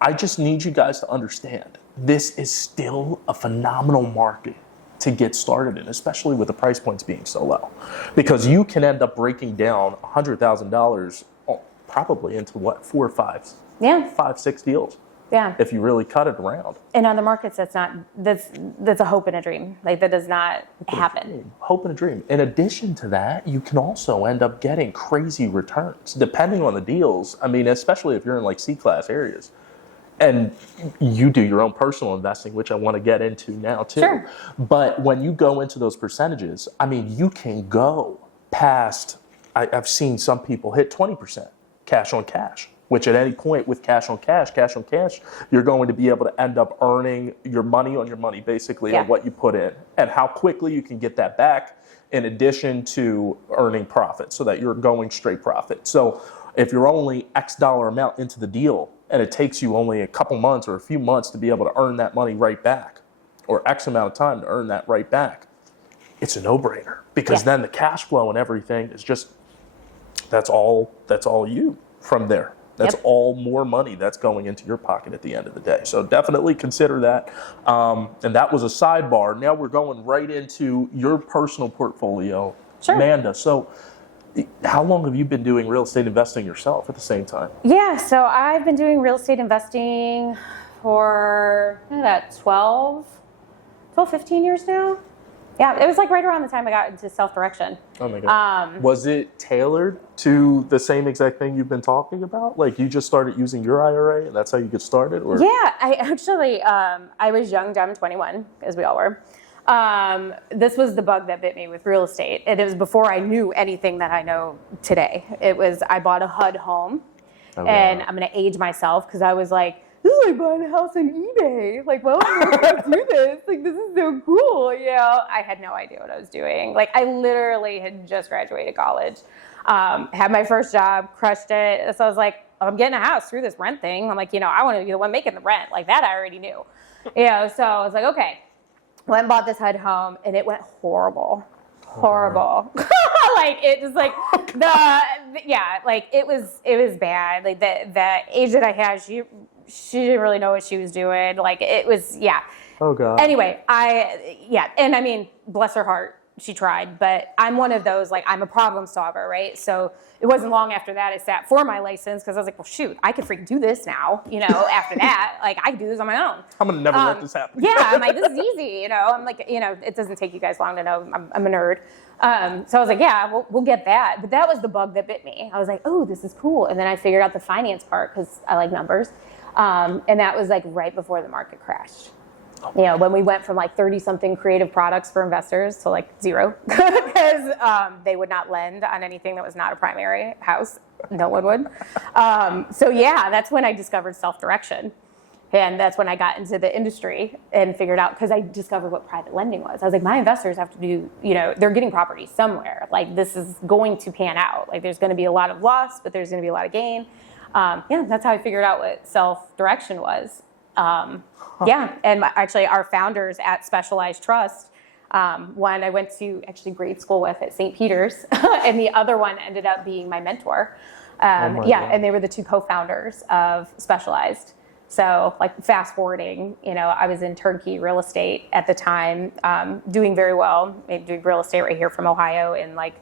I just need you guys to understand, this is still a phenomenal market to get started in, especially with the price points being so low. Because you can end up breaking down $100,000 probably into 4 or 5, 5, 6 deals. Yeah. If you really cut it around. In other markets, that's a hope and a dream. Like, that does not happen. Hope and a dream. In addition to that, you can also end up getting crazy returns depending on the deals. Especially if you're in like C-class areas. And you do your own personal investing, which I want to get into now too. Sure. But when you go into those percentages, you can go past, I've seen some people hit 20% cash on cash, which at any point with cash on cash, you're going to be able to end up earning your money on your money, basically, on what you put in and how quickly you can get that back in addition to earning profit so that you're going straight profit. So if you're only X dollar amount into the deal, and it takes you only a couple months or a few months to be able to earn that money right back, or X amount of time to earn that right back, it's a no-brainer. Because then the cash flow and everything is just, that's all you from there. That's all more money that's going into your pocket at the end of the day. So definitely consider that. And that was a sidebar. Now we're going right into your personal portfolio. Sure. Amanda, so how long have you been doing real estate investing yourself at the same time? Yeah, so I've been doing real estate investing for 12, 15 years now. Yeah, it was like right around the time I got into self-direction. Oh my God. Was it tailored to the same exact thing you've been talking about? Like you just started using your IRA and that's how you get started? Or? Yeah, I actually, I was young, dumb, 21, as we all were. This was the bug that bit me with real estate. And it was before I knew anything that I know today. It was, I bought a HUD home. And I'm going to age myself because I was like, this is like buying a house on eBay. Like, well, I'm going to do this. Like, this is so cool. You know, I had no idea what I was doing. Like, I literally had just graduated college, had my first job, crushed it. So I was like, oh, I'm getting a house through this rent thing. I'm like, you know, I want to be the one making the rent. Like, that I already knew. You know, so I was like, okay. Went and bought this HUD home, and it went horrible. Horrible. Like it just like like it was bad. Like the age that I had, she didn't really know what she was doing. Like it was Oh God. Anyway, and I mean, bless her heart, she tried, but I'm one of those, like, I'm a problem solver, right? So it wasn't long after that I sat for my license because I was like, well, shoot, I could freaking do this now, you know, after that. Like, I can do this on my own. I'm going to never let this happen. Yeah, I'm like, this is easy, you know. I'm like, you know, it doesn't take you guys long to know I'm a nerd. So I was like, yeah, we'll get that. But that was the bug that bit me. I was like, oh, this is cool. And then I figured out the finance part because I like numbers. And that was like right before the market crashed. You know, when we went from like 30-something creative products for investors to like 0 because they would not lend on anything that was not a primary house. No one would. So yeah, that's when I discovered self-direction. And that's when I got into the industry and figured out, because I discovered what private lending was. I was like, my investors have to do, you know, they're getting property somewhere. Like, this is going to pan out. Like, there's going to be a lot of loss, but there's going to be a lot of gain. Yeah, that's how I figured out what self-direction was. Yeah, and actually our founders at Specialized Trust, one I went to actually grade school with at St. Peter's, and the other one ended up being my mentor. Yeah, God. And they were the 2 co-founders of Specialized. So, like, fast forwarding, you know, I was in turnkey real estate at the time, doing very well. I doing real estate right here from Ohio in, like,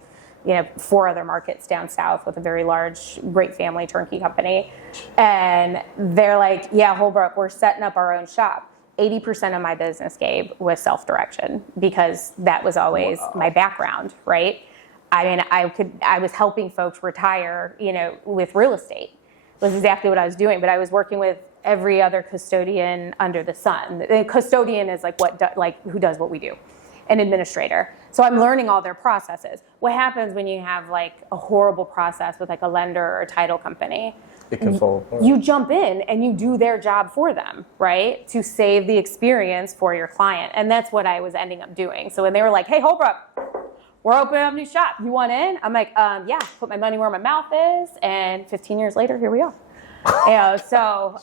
you know, 4 other markets down south with a very large, great family turnkey company. And they're like, yeah, Holbrook, we're setting up our own shop. 80% of my business, Gabe, was self-direction because that was always my background, right? I mean, I was helping folks retire, you know, with real estate. It was exactly what I was doing, but I was working with every other custodian under the sun. The custodian is like who does what we do, an administrator. So I'm learning all their processes. What happens when you have like a horrible process with like a lender or a title company? It can fall apart. You jump in and you do their job for them, right? To save the experience for your client. And that's what I was ending up doing. So when they were like, hey, Holbrook, we're opening up a new shop. You want in? I'm like, yeah, put my money where my mouth is. And 15 years later, here we are. You know, so,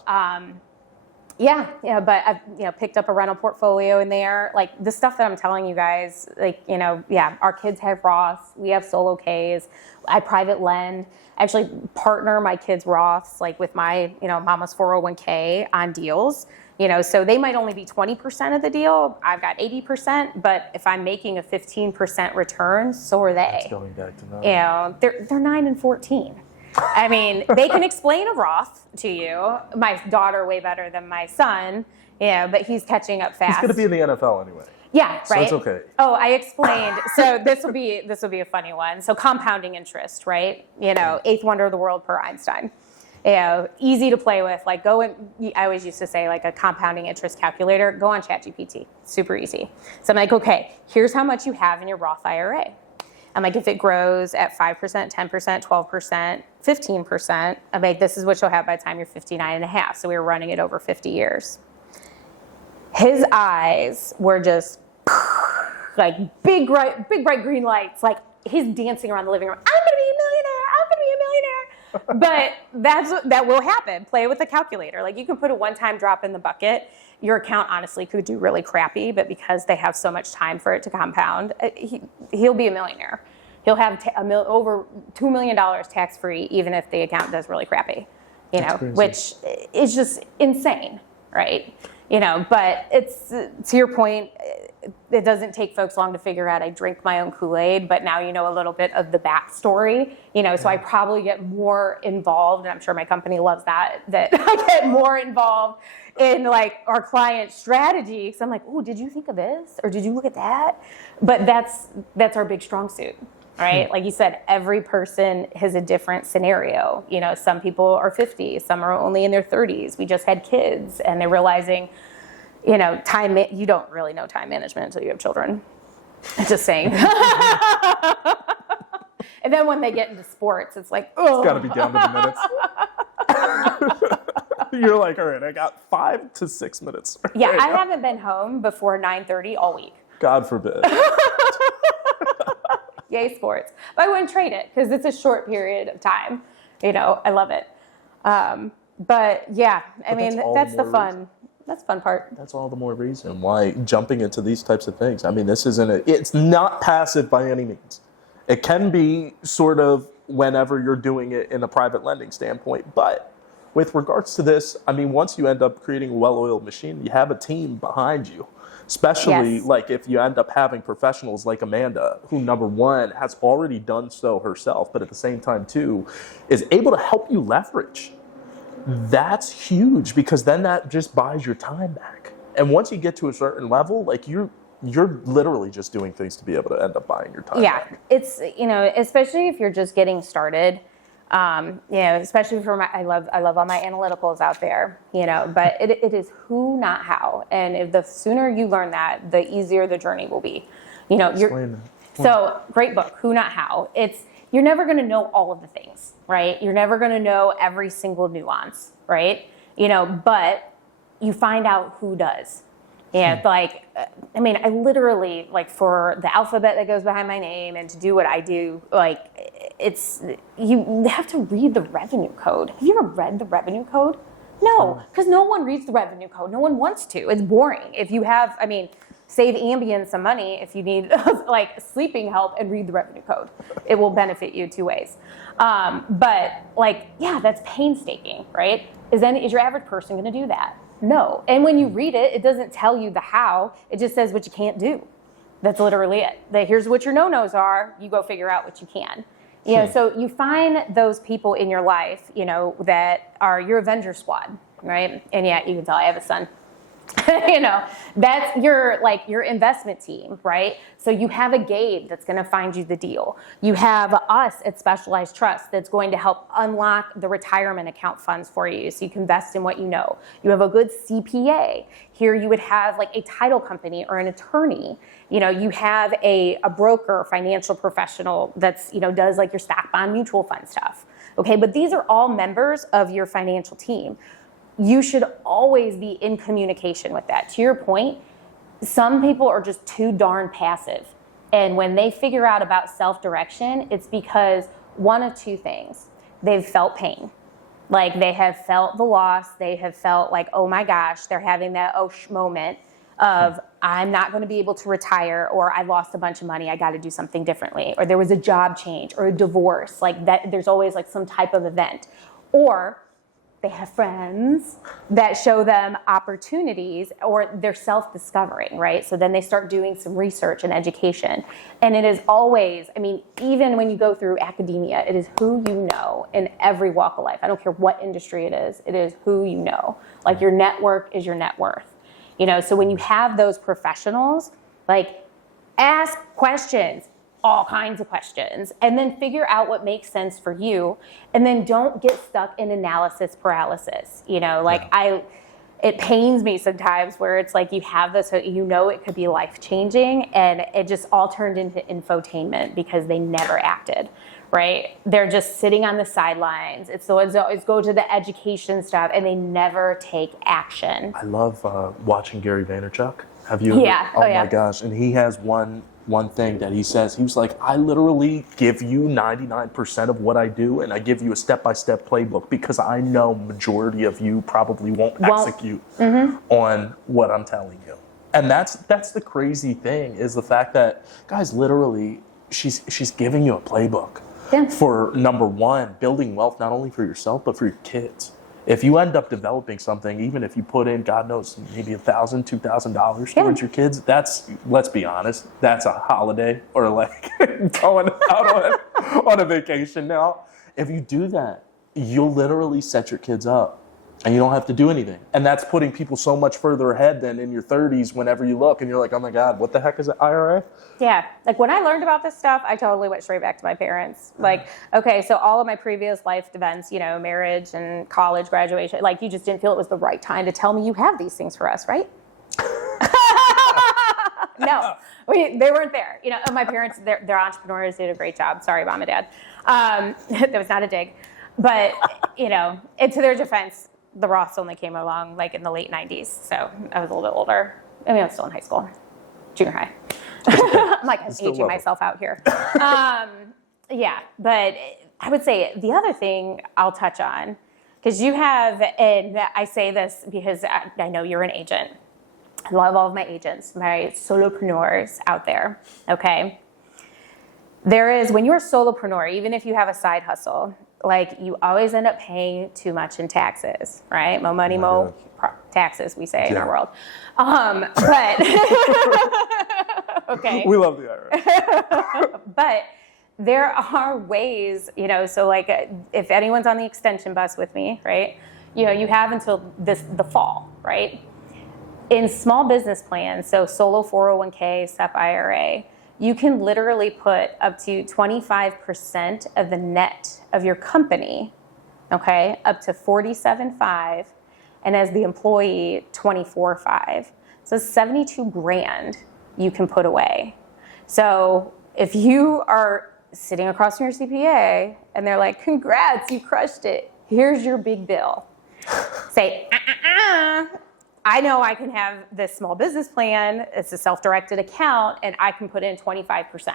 but I've, you know, picked up a rental portfolio in there. Like the stuff that I'm telling you guys, like, you know, yeah, our kids have Roths. We have solo Ks. I private lend. I actually partner my kids' Roths, like with my, you know, mama's 401k on deals. You know, so they might only be 20% of the deal. I've got 80%, but if I'm making a 15% return, so are they. That's going back to 9. You know, they're 9 and 14. I mean, they can explain a Roth to you. My daughter way better than my son, yeah, but he's catching up fast. He's going to be in the NFL anyway. Yeah, right. So it's okay. Oh, I explained. So this will be a funny one. So compounding interest, right? You know, 8th wonder of the world per Einstein. You know, easy to play with. Like I always used to say like a compounding interest calculator. Go on ChatGPT. Super easy. So I'm like, okay, here's how much you have in your Roth IRA. I'm like, if it grows at 5%, 10%, 12%, 15%, I'm like, this is what you'll have by the time you're 59 and a half. So we were running it over 50 years. His eyes were just like big bright green lights. Like he's dancing around the living room. I'm going to be a millionaire. I'm going to be a millionaire. But that will happen. Play with a calculator. Like you can put a one-time drop in the bucket. Your account honestly could do really crappy, but because they have so much time for it to compound, he'll be a millionaire. He'll have over $2 million tax-free, even if the account does really crappy, you know, which is just insane, right? But it's, to your point, it doesn't take folks long to figure out I drink my own Kool-Aid, but now you know a little bit of the backstory, so I probably get more involved, and I'm sure my company loves that I get more involved in like our client strategy. Because I'm like, oh, did you think of this? Or did you look at that? But that's our big strong suit. Right? Like you said, every person has a different scenario. Some people are 50, some are only in their 30s. We just had kids and they're realizing, you don't really know time management until you have children. Just saying. And then when they get into sports, it's like, oh. It's got to be down to the minutes. You're like, all right, I got 5 to 6 minutes. Yeah, I haven't been home before 9:30 all week. God forbid. Yay, sports. But I wouldn't trade it because it's a short period of time. I love it. But yeah, I mean, that's the fun. That's the fun part. That's all the more reason why jumping into these types of things. I mean, it's not passive by any means. It can be sort of whenever you're doing it in a private lending standpoint. But with regards to this, I mean, once you end up creating a well-oiled machine, you have a team behind you. Especially like if you end up having professionals like Amanda, who number one has already done so herself, but at the same time too, is able to help you leverage. That's huge because then that just buys your time back. And once you get to a certain level, like you're literally just doing things to be able to end up buying your time back. It's, especially if you're just getting started. Especially for I love all my analyticals out there, but it is who, not how. And if the sooner you learn that, the easier the journey will be. So great book, Who, Not How. You're never going to know all of the things, right? You're never going to know every single nuance, right? But you find out who does. Yeah, I literally, for the alphabet that goes behind my name and to do what I do, you have to read the revenue code. Have you ever read the revenue code? No, because no one reads the revenue code. No one wants to. It's boring. If you have, save Ambien some money if you need sleeping help and read the revenue code. It will benefit you 2 ways. That's painstaking, right? Is your average person going to do that? No. And when you read it, it doesn't tell you the how. It just says what you can't do. That's literally it. Here's what your no-nos are. You go figure out what you can. So you find those people in your life, that are your Avenger squad, right? And yeah, you can tell I have a son. That's your investment team, right? So you have a Gabe that's going to find you the deal. You have us at Specialized Trust that's going to help unlock the retirement account funds for you so you can invest in what you know. You have a good CPA. Here you would have a title company or an attorney. You have a broker, financial professional that's, does your stock bond mutual fund stuff. Okay, but these are all members of your financial team. You should always be in communication with that. To your point, some people are just too darn passive. And when they figure out about self-direction, it's because one of two things. They've felt pain. They have felt the loss. They have felt oh my gosh, they're having that moment of I'm not going to be able to retire, or I lost a bunch of money. I got to do something differently. Or there was a job change or a divorce. That there's always some type of event. Or they have friends that show them opportunities, or they're self-discovering, right? So then they start doing some research and education. And it is always, even when you go through academia, it is who you know in every walk of life. I don't care what industry it is who you know. Your network is your net worth. So when you have those professionals, ask questions. All kinds of questions, and then figure out what makes sense for you, and then don't get stuck in analysis paralysis. It pains me sometimes where it's you have this, it could be life-changing, and it just all turned into infotainment because they never acted, right? They're just sitting on the sidelines. It's the ones that always go to the education stuff, and they never take action. I love watching Gary Vaynerchuk. Have you? Yeah. Oh my gosh, and he has one thing that he says. He was I literally give you 99% of what I do, and I give you a step-by-step playbook because I know majority of you probably won't execute on what I'm telling you. And that's the crazy thing, is the fact that, guys, literally she's giving you a playbook for, number one, building wealth not only for yourself but for your kids. If you end up developing something, even if you put in, God knows, maybe $1,000, $2,000 towards your kids, that's, let's be honest, that's a holiday or like going out on a vacation now. If you do that, you'll literally set your kids up and you don't have to do anything. And that's putting people so much further ahead than in your 30s whenever you look and you're like, oh my God, what the heck is an IRA? Yeah. Like when I learned about this stuff, I totally went straight back to my parents. Like, okay, so all of my previous life events, you know, marriage and college, graduation, like you just didn't feel it was the right time to tell me you have these things for us, right? No, they weren't there. You know, my parents, they're entrepreneurs, did a great job. Sorry, Mom and Dad. That was not a dig. But, you know, and to their defense, the Roths only came along like in the late 90s. So I was a little bit older. I mean, I was still in high school, junior high. I'm like aging myself out here. Yeah, but I would say the other thing I'll touch on, because you have, and I say this because I know you're an agent. I love all of my agents, my solopreneurs out there, okay? There is, when you're a solopreneur, even if you have a side hustle, like you always end up paying too much in taxes, right? Mo money, mo taxes, we say in our world. But, okay. We love the IRA. But there are ways, you know, so like if anyone's on the extension bus with me, right? You know, you have until the fall, right? In small business plans, so solo 401k, SEP IRA, you can literally put up to 25% of the net of your company, okay, up to $47,500, and as the employee, $24,500. So 72 grand you can put away. So if you are sitting across from your CPA and they're like, congrats, you crushed it, here's your big bill. Say, I know I can have this small business plan, it's a self-directed account, and I can put in 25%.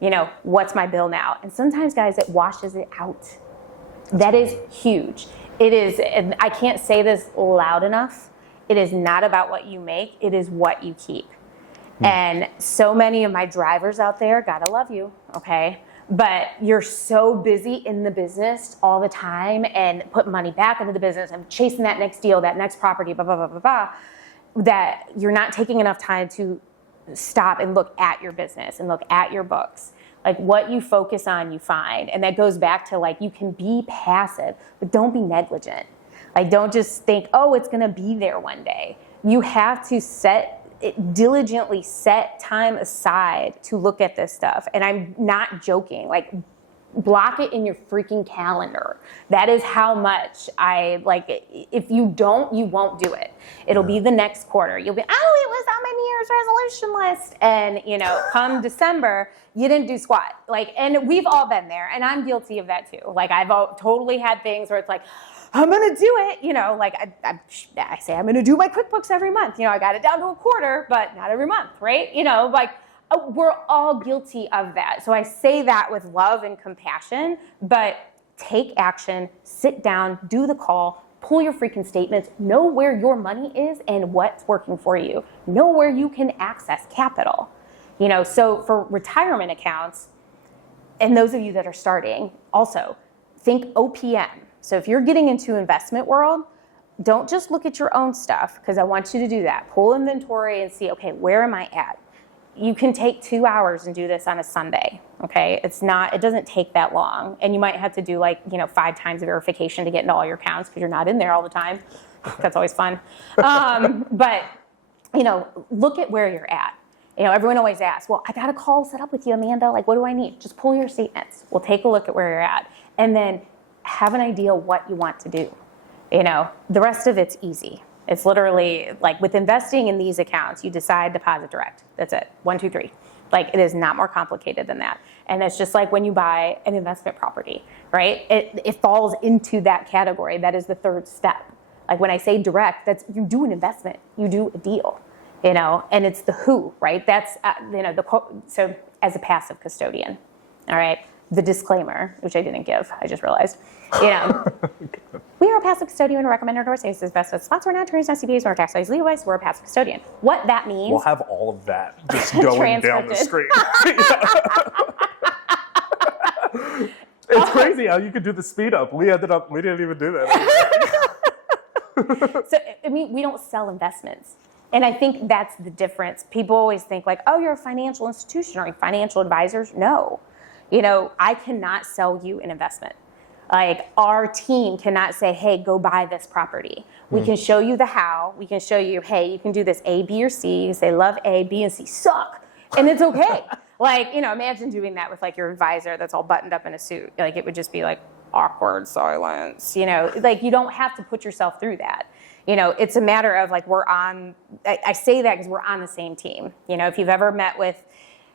You know, what's my bill now? And sometimes, guys, it washes it out. That is huge. It is, and I can't say this loud enough, it is not about what you make, it is what you keep. And so many of my drivers out there, gotta love you, okay? But you're so busy in the business all the time and put money back into the business and chasing that next deal, that next property, blah, blah, blah, blah, blah, that you're not taking enough time to stop and look at your business and look at your books. Like what you focus on, you find. And that goes back to like, you can be passive, but don't be negligent. Like don't just think, oh, it's gonna be there one day. You have to diligently set time aside to look at this stuff. And I'm not joking, like block it in your freaking calendar. That is how much if you don't, you won't do it. It'll be the next quarter. You'll be, oh, it was on my New Year's resolution list. And you know, come December, you didn't do squat. Like, and we've all been there and I'm guilty of that too. Like I've totally had things where it's like, I'm gonna do it, you know, like I say I'm gonna do my QuickBooks every month. You know, I got it down to a quarter, but not every month, right? You know, like we're all guilty of that. So I say that with love and compassion, but take action, sit down, do the call, pull your freaking statements, know where your money is and what's working for you. Know where you can access capital. You know, so for retirement accounts, and those of you that are starting, also think OPM. So if you're getting into investment world, don't just look at your own stuff, because I want you to do that. Pull inventory and see, okay, where am I at? You can take 2 hours and do this on a Sunday, okay? It doesn't take that long. And you might have to do 5 times verification to get into all your accounts because you're not in there all the time. That's always fun. But, look at where you're at. Everyone always asks, well, I got a call set up with you, Amanda. Like, what do I need? Just pull your statements. We'll take a look at where you're at. And then have an idea what you want to do. The rest of it's easy. It's literally like with investing in these accounts, you decide deposit direct. That's it. 1, 2, 3. Like it is not more complicated than that. And it's just like when you buy an investment property, right? It falls into that category. That is the third step. Like when I say direct, that's you do an investment, you do a deal, and it's the who, right? That's, so as a passive custodian, all right? The disclaimer, which I didn't give, I just realized, we are a passive custodian and recommend our services best with spots. We're not attorneys, not CPAs, we're tax advisors, legal advice, we're a passive custodian. What that means. We'll have all of that just going down the screen. It's crazy how you could do the speed up. We didn't even do that. So, I mean, we don't sell investments. And I think that's the difference. People always think like, oh, you're a financial institution or financial advisors. No, I cannot sell you an investment. Like our team cannot say, hey, go buy this property. We can show you the how. We can show you, hey, you can do this A, B, or C. You say, love A, B, and C suck. And it's okay. Like, imagine doing that with like your advisor that's all buttoned up in a suit. Like it would just be like awkward silence, like you don't have to put yourself through that. It's a matter of like, I say that because we're on the same team. If you've ever met with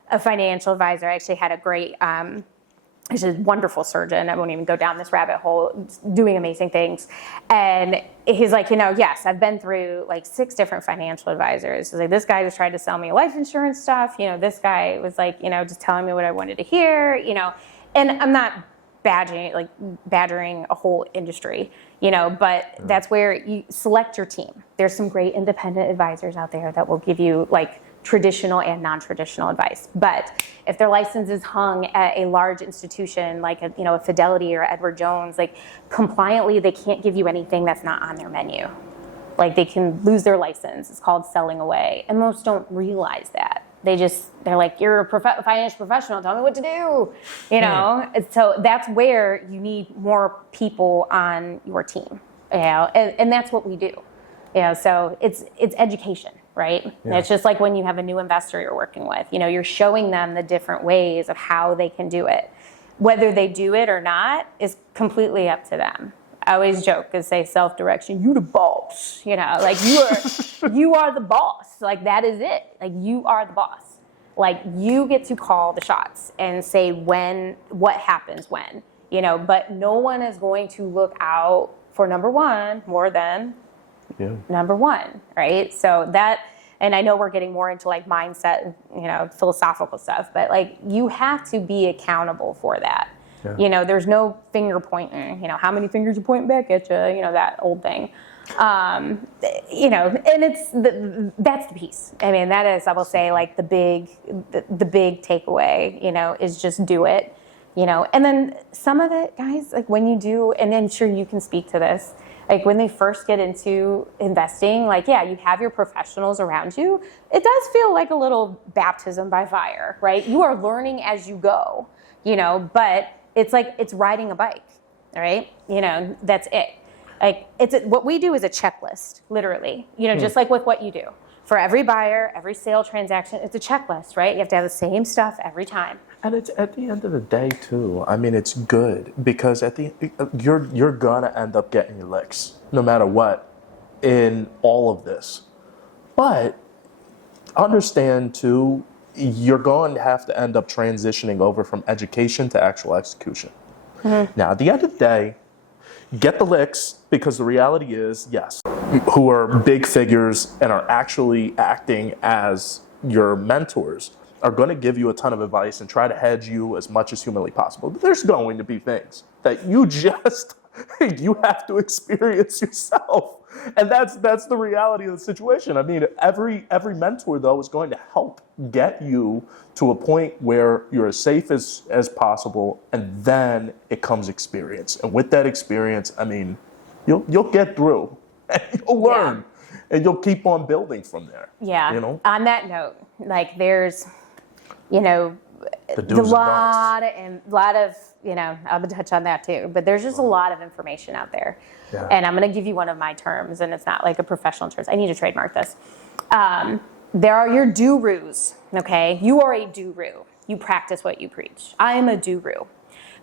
a financial advisor, I actually had a great, he's a wonderful surgeon. I won't even go down this rabbit hole, doing amazing things. And he's like, yes, I've been through like 6 different financial advisors. He's like, this guy just tried to sell me life insurance stuff. This guy was like, just telling me what I wanted to hear, and I'm not badgering a whole industry, but that's where you select your team. There's some great independent advisors out there that will give you like traditional and non-traditional advice. But if their license is hung at a large institution like a Fidelity or Edward Jones, like compliantly, they can't give you anything that's not on their menu. Like they can lose their license. It's called selling away. And most don't realize that. They're like, you're a financial professional, tell me what to do, And so that's where you need more people on your team, and that's what we do, so it's education, right? Yeah. And it's just like when you have a new investor you're working with, you're showing them the different ways of how they can do it. Whether they do it or not is completely up to them. I always joke and say self-direction, you the boss, like you are the boss. Like that is it. Like you are the boss. Like you get to call the shots and say what happens when, but no one is going to look out for number one more than number one, right? So that, and I know we're getting more into like mindset, philosophical stuff, but like you have to be accountable for that. Yeah. There's no finger pointing, how many fingers you pointing back at you, that old thing. And that's the piece. I mean, that is, I will say, like the big takeaway, is just do it, and then some of it, guys, like when you do, and I'm sure you can speak to this, like when they first get into investing, like, yeah, you have your professionals around you. It does feel like a little baptism by fire, right? You are learning as you go, but it's like it's riding a bike, all right? That's it. Like what we do is a checklist, literally. Just like with what you do. For every buyer, every sale transaction, it's a checklist, right? You have to have the same stuff every time. And it's at the end of the day too. I mean, it's good because you're gonna end up getting your licks no matter what in all of this. But understand too, you're going to have to end up transitioning over from education to actual execution. Mm-hmm. Now, at the end of the day, get the licks because the reality is, yes, who are big figures and are actually acting as your mentors are going to give you a ton of advice and try to hedge you as much as humanly possible. But there's going to be things that you have to experience yourself. And that's the reality of the situation. I mean, every mentor, though, is going to help get you to a point where you're as safe as possible, and then it comes experience. And with that experience, I mean, you'll get through, and you'll learn, and you'll keep on building from there. Yeah. On that note, like there's, the do's lot of, I'll touch on that too, but there's just a lot of information out there. Yeah. And I'm going to give you one of my terms, and it's not like a professional term. I need to trademark this. There are your gurus, okay? You are a guru. You practice what you preach. I am a guru.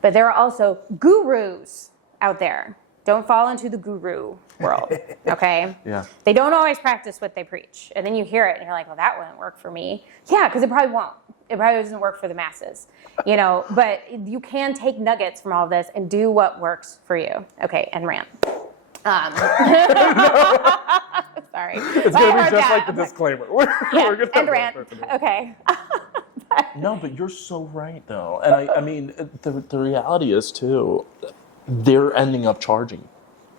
But there are also gurus out there. Don't fall into the guru world, okay? Yeah. They don't always practice what they preach. And then you hear it, and you're like, well, that wouldn't work for me. Yeah, because it probably won't. It probably doesn't work for the masses, but you can take nuggets from all of this and do what works for you. Okay, and rant. Sorry. It's going to be just like the disclaimer. We're gonna and rant. Okay. No, but you're so right, though. And I mean, the reality is, too, they're ending up charging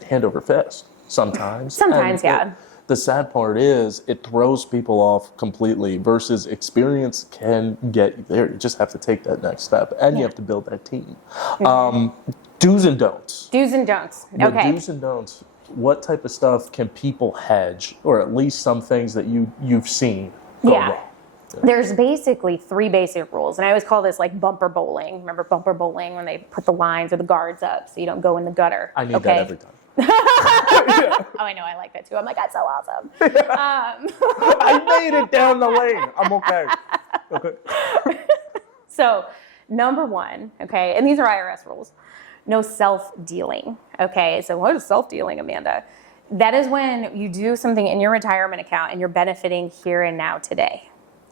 hand over fist sometimes. Sometimes, yeah. The sad part is it throws people off completely versus experience can get you there. You just have to take that next step and you have to build that team. Do's and don'ts. Do's and don'ts. With Okay. do's and don'ts, what type of stuff can people hedge, or at least some things that you've seen go wrong? There's basically 3 basic rules, and I always call this like bumper bowling. Remember bumper bowling when they put the lines or the guards up so you don't go in the gutter? I need that every time. Oh, I know. I like that too. I'm like, that's so awesome. I made it down the lane. I'm okay. So, number 1, okay, and these are IRS rules. No self-dealing, okay? So what is self-dealing, Amanda? That is when you do something in your retirement account and you're benefiting here and now today,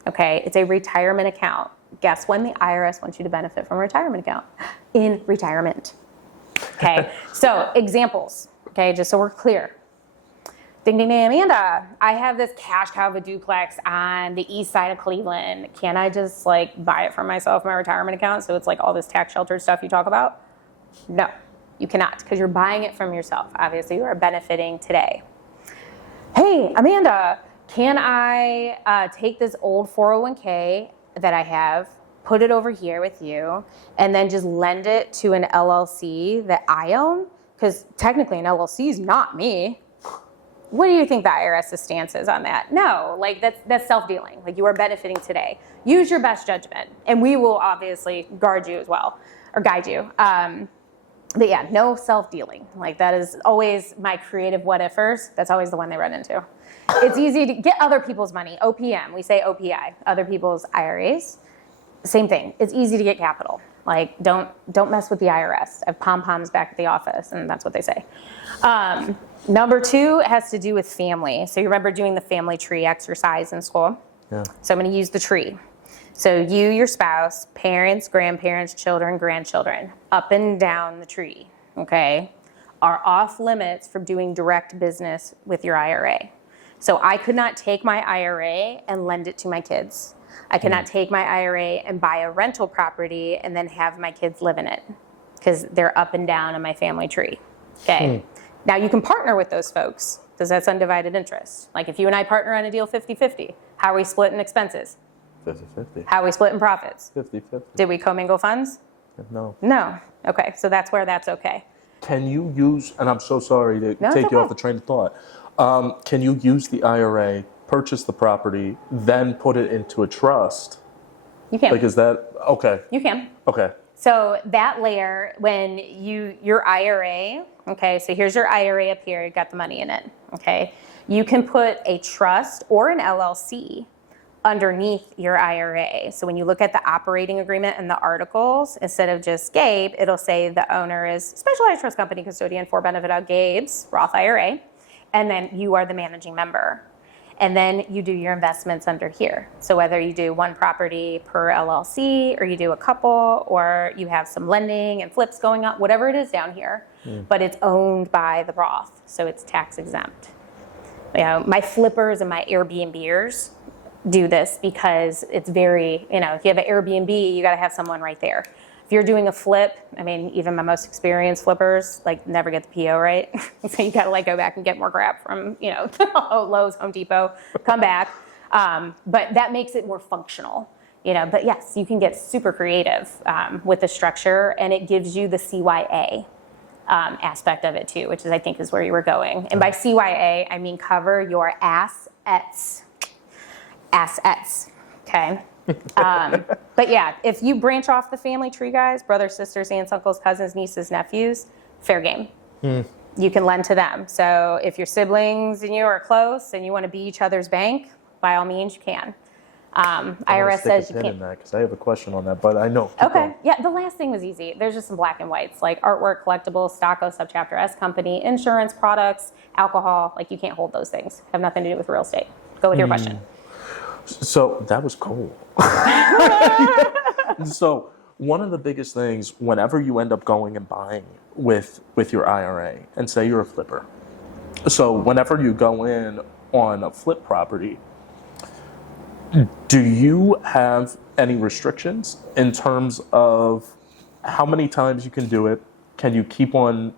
okay? It's a retirement account. Guess when the IRS wants you to benefit from a retirement account? In retirement, okay? So examples, okay, just so we're clear. Ding, ding, ding, Amanda, I have this cash cow of a duplex on the east side of Cleveland. Can I just like buy it for myself in my retirement account so it's like all this tax sheltered stuff you talk about? No, you cannot, because you're buying it from yourself. Obviously, you are benefiting today. Hey, Amanda, can I take this old 401k that I have, put it over here with you, and then just lend it to an LLC that I own? Because technically an LLC is not me. What do you think the IRS's stance is on that? No, like that's self-dealing. Like you are benefiting today. Use your best judgment, and we will obviously guard you as well, or guide you. But yeah, no self-dealing. Like that is always my creative what-ifers. That's always the one they run into. It's easy to get other people's money, OPM. We say OPI, other people's IRAs. Same thing. It's easy to get capital. Like don't mess with the IRS. I have pom-poms back at the office, and that's what they say. Number 2 has to do with family. So you remember doing the family tree exercise in school? Yeah. So I'm going to use the tree. So you, your spouse, parents, grandparents, children, grandchildren, up and down the tree, okay, are off limits from doing direct business with your IRA. So I could not take my IRA and lend it to my kids. I could not take my IRA and buy a rental property and then have my kids live in it because they're up and down in my family tree, okay? Now you can partner with those folks because that's undivided interest. Like if you and I partner on a deal 50-50, how are we splitting expenses? 50-50. How are we splitting profits? 50-50. Did we commingle funds? No. No. Okay, so that's where that's okay. Can you use, and I'm so sorry to No, take it's you okay. off the train of thought, can you use the IRA, purchase the property, then put it into a trust? You can. Like, is that, okay, You can. okay. So that layer, when your IRA, okay, so here's your IRA up here, you've got the money in it, okay? You can put a trust or an LLC underneath your IRA. So when you look at the operating agreement and the articles, instead of just Gabe, it'll say the owner is Specialized Trust Company Custodian for benefit of Gabe's Roth IRA, and then you are the managing member. And then you do your investments under here. So whether you do one property per LLC, or you do a couple, or you have some lending and flips going on, whatever it is down here, but it's owned by the Roth, so it's tax exempt. You know, my flippers and my Airbnbers do this because it's very, you know, if you have an Airbnb, you got to have someone right there. If you're doing a flip, I mean, even my most experienced flippers, like, never get the PO right. So you got to, like, go back and get more crap from, you know, Lowe's, Home Depot, come back. But that makes it more functional, you know. But yes, you can get super creative with the structure, and it gives you the CYA aspect of it too, which is, I think, is where you were going. And by CYA, I mean cover your assets. Assets, okay? But yeah, if you branch off the family tree, guys, brothers, sisters, aunts, uncles, cousins, nieces, nephews, fair game. You can lend to them. So if your siblings and you are close and you want to be each other's bank, by all means, you can. IRS says you can't. Because I have a question on that, but I know. Okay, yeah, the last thing was easy. There's just some black and whites, like artwork, collectibles, Stocko, Subchapter S Company, insurance products, alcohol. Like, you can't hold those things. Have nothing to do with real estate. Go with your question. So that was cool. So one of the biggest things, whenever you end up going and buying with your IRA, and say you're a flipper, so whenever you go in on a flip property, do you have any restrictions in terms of how many times you can do it? Can you keep on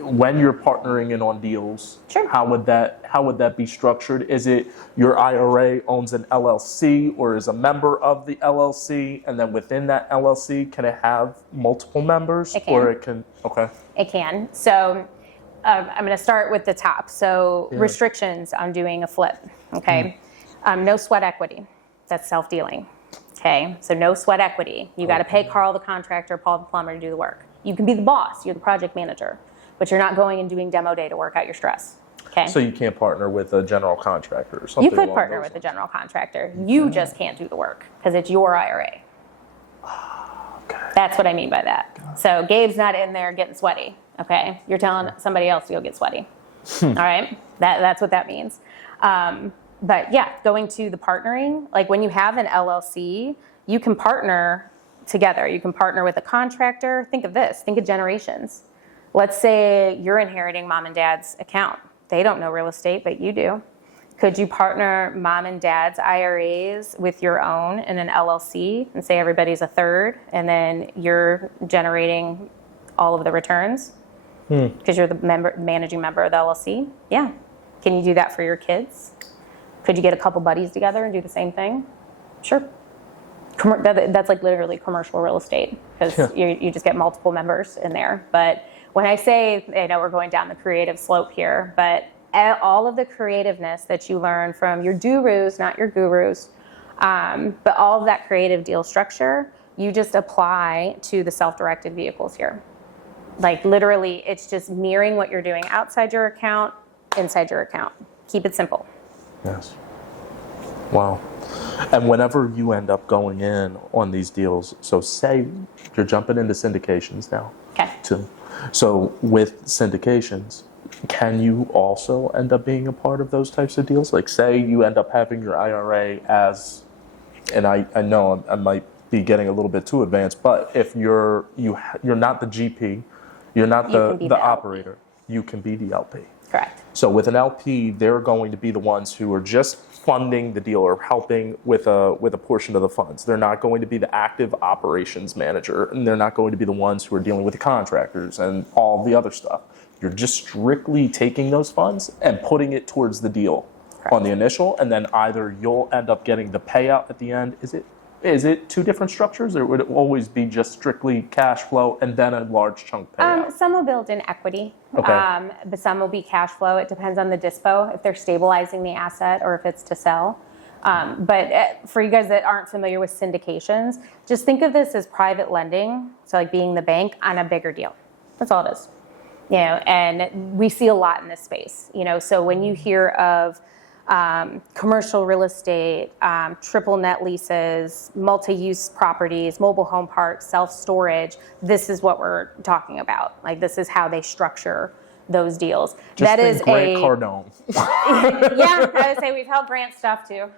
when you're partnering in on deals, Sure. how would that be structured? Is it your IRA owns an LLC or is a member of the LLC, and then within that LLC, can it have multiple members? It can. Or it can, okay. It can. So I'm going to start with the top. So restrictions on doing a flip, okay? No sweat equity. That's self-dealing, okay? So no sweat equity. You got to pay Carl the contractor, Paul the plumber to do the work. You can be the boss. You're the project manager, but you're not going and doing demo day to work out your stress, okay? So you can't partner with a general contractor or something? You could partner with a general contractor. You just can't do the work because it's your IRA. Okay. That's what I mean by that. So Gabe's not in there getting sweaty, okay? You're telling somebody else to go get sweaty. All right? That's what that means. But yeah, going to the partnering, like when you have an LLC, you can partner together. You can partner with a contractor. Think of this. Think of generations. Let's say you're inheriting mom and dad's account. They don't know real estate, but you do. Could you partner mom and dad's IRAs with your own in an LLC and say everybody's a third, and then you're generating all of the returns because you're the managing member of the LLC? Yeah. Can you do that for your kids? Could you get a couple buddies together and do the same thing? Sure. That's like literally commercial real estate because you just get multiple members in there. But when I say, I know we're going down the creative slope here, but all of the creativeness that you learn from your gurus, not your gurus, but all of that creative deal structure, you just apply to the self-directed vehicles here. Like literally, it's just mirroring what you're doing outside your account, inside your account. Keep it simple. Yes. Wow. And whenever you end up going in on these deals, so say you're jumping into syndications now. Okay. Too. So with syndications, can you also end up being a part of those types of deals? Like say you end up having your IRA as, and I know I might be getting a little bit too advanced, but if you're not the GP, you're not the operator, you can be the LP. Correct. So with an LP, they're going to be the ones who are just funding the deal or helping with a portion of the funds. They're not going to be the active operations manager, and they're not going to be the ones who are dealing with the contractors and all the other stuff. You're just strictly taking those funds and putting it towards the deal on the initial, and then either you'll end up getting the payout at the end. Is it two different structures, or would it always be just strictly cash flow and then a large chunk payout? Some will build in equity, Okay. but some will be cash flow. It depends on the dispo, if they're stabilizing the asset or if it's to sell. But for you guys that aren't familiar with syndications, just think of this as private lending, so like being the bank on a bigger deal. That's all it is. You know, and we see a lot in this space. You know, so when you hear of commercial real estate, triple net leases, multi-use properties, mobile home parks, self-storage, this is what we're talking about. Like this is how they structure those deals. Just that think is Grant Cardone. Yeah, I would say we've held Grant stuff too.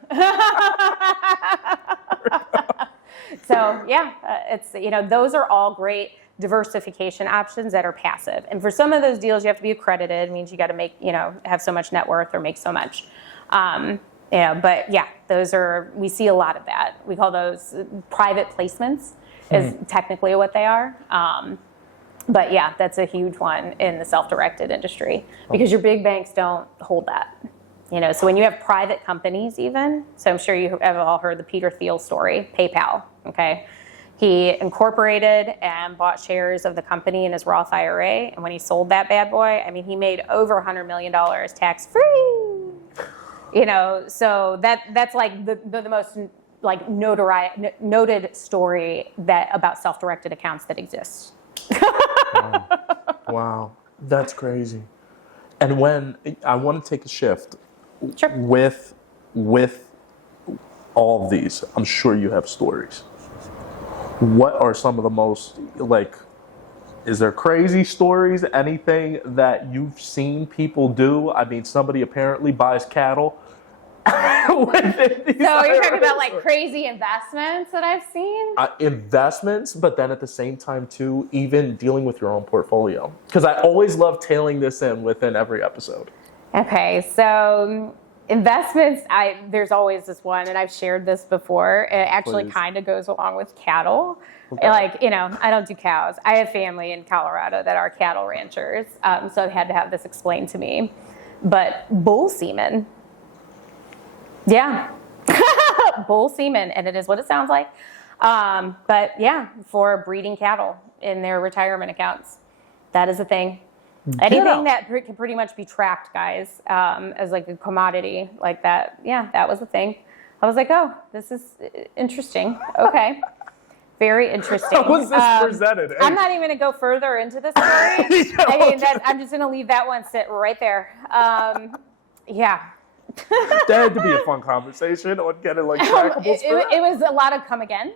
So yeah, it's, you know, those are all great diversification options that are passive. And for some of those deals, you have to be accredited. It means you got to make, you know, have so much net worth or make so much. You know, but yeah, those are, we see a lot of that. We call those private placements is technically what they are. But yeah, that's a huge one in the self-directed industry because your big banks don't hold that. You know, so when you have private companies even, so I'm sure you have all heard the Peter Thiel story, PayPal, okay? He incorporated and bought shares of the company in his Roth IRA, and when he sold that bad boy, I mean, he made over $100 million tax-free. You know, so that's like the most like noted story that about self-directed accounts that exists. Wow, that's crazy. And when I want to take a shift Sure. with all of these, I'm sure you have stories. What are some of the most, like, is there crazy stories, anything that you've seen people do? I mean, somebody apparently buys cattle. So you're talking about like crazy investments that I've seen? Investments, but then at the same time too, even dealing with your own portfolio. Because I always love tailing this in within every episode. Okay, so Investments, there's always this one, and I've shared this before. It actually Please. kind of goes along with cattle. Okay. Like, I don't do cows. I have family in Colorado that are cattle ranchers, so I've had to have this explained to me. But bull semen, yeah, bull semen, and it is what it sounds like. But yeah, for breeding cattle in their retirement accounts, that is a thing. Anything that can pretty much be tracked, guys, as like a commodity like that. Yeah, that was the thing. I was like, oh, this is interesting. Okay. Very interesting. How was this presented? Hey. I'm not even going to go further into the story. I'm just going to leave that one sit right there. Yeah. That had to be a fun conversation on getting like trackable it was a lot of come again.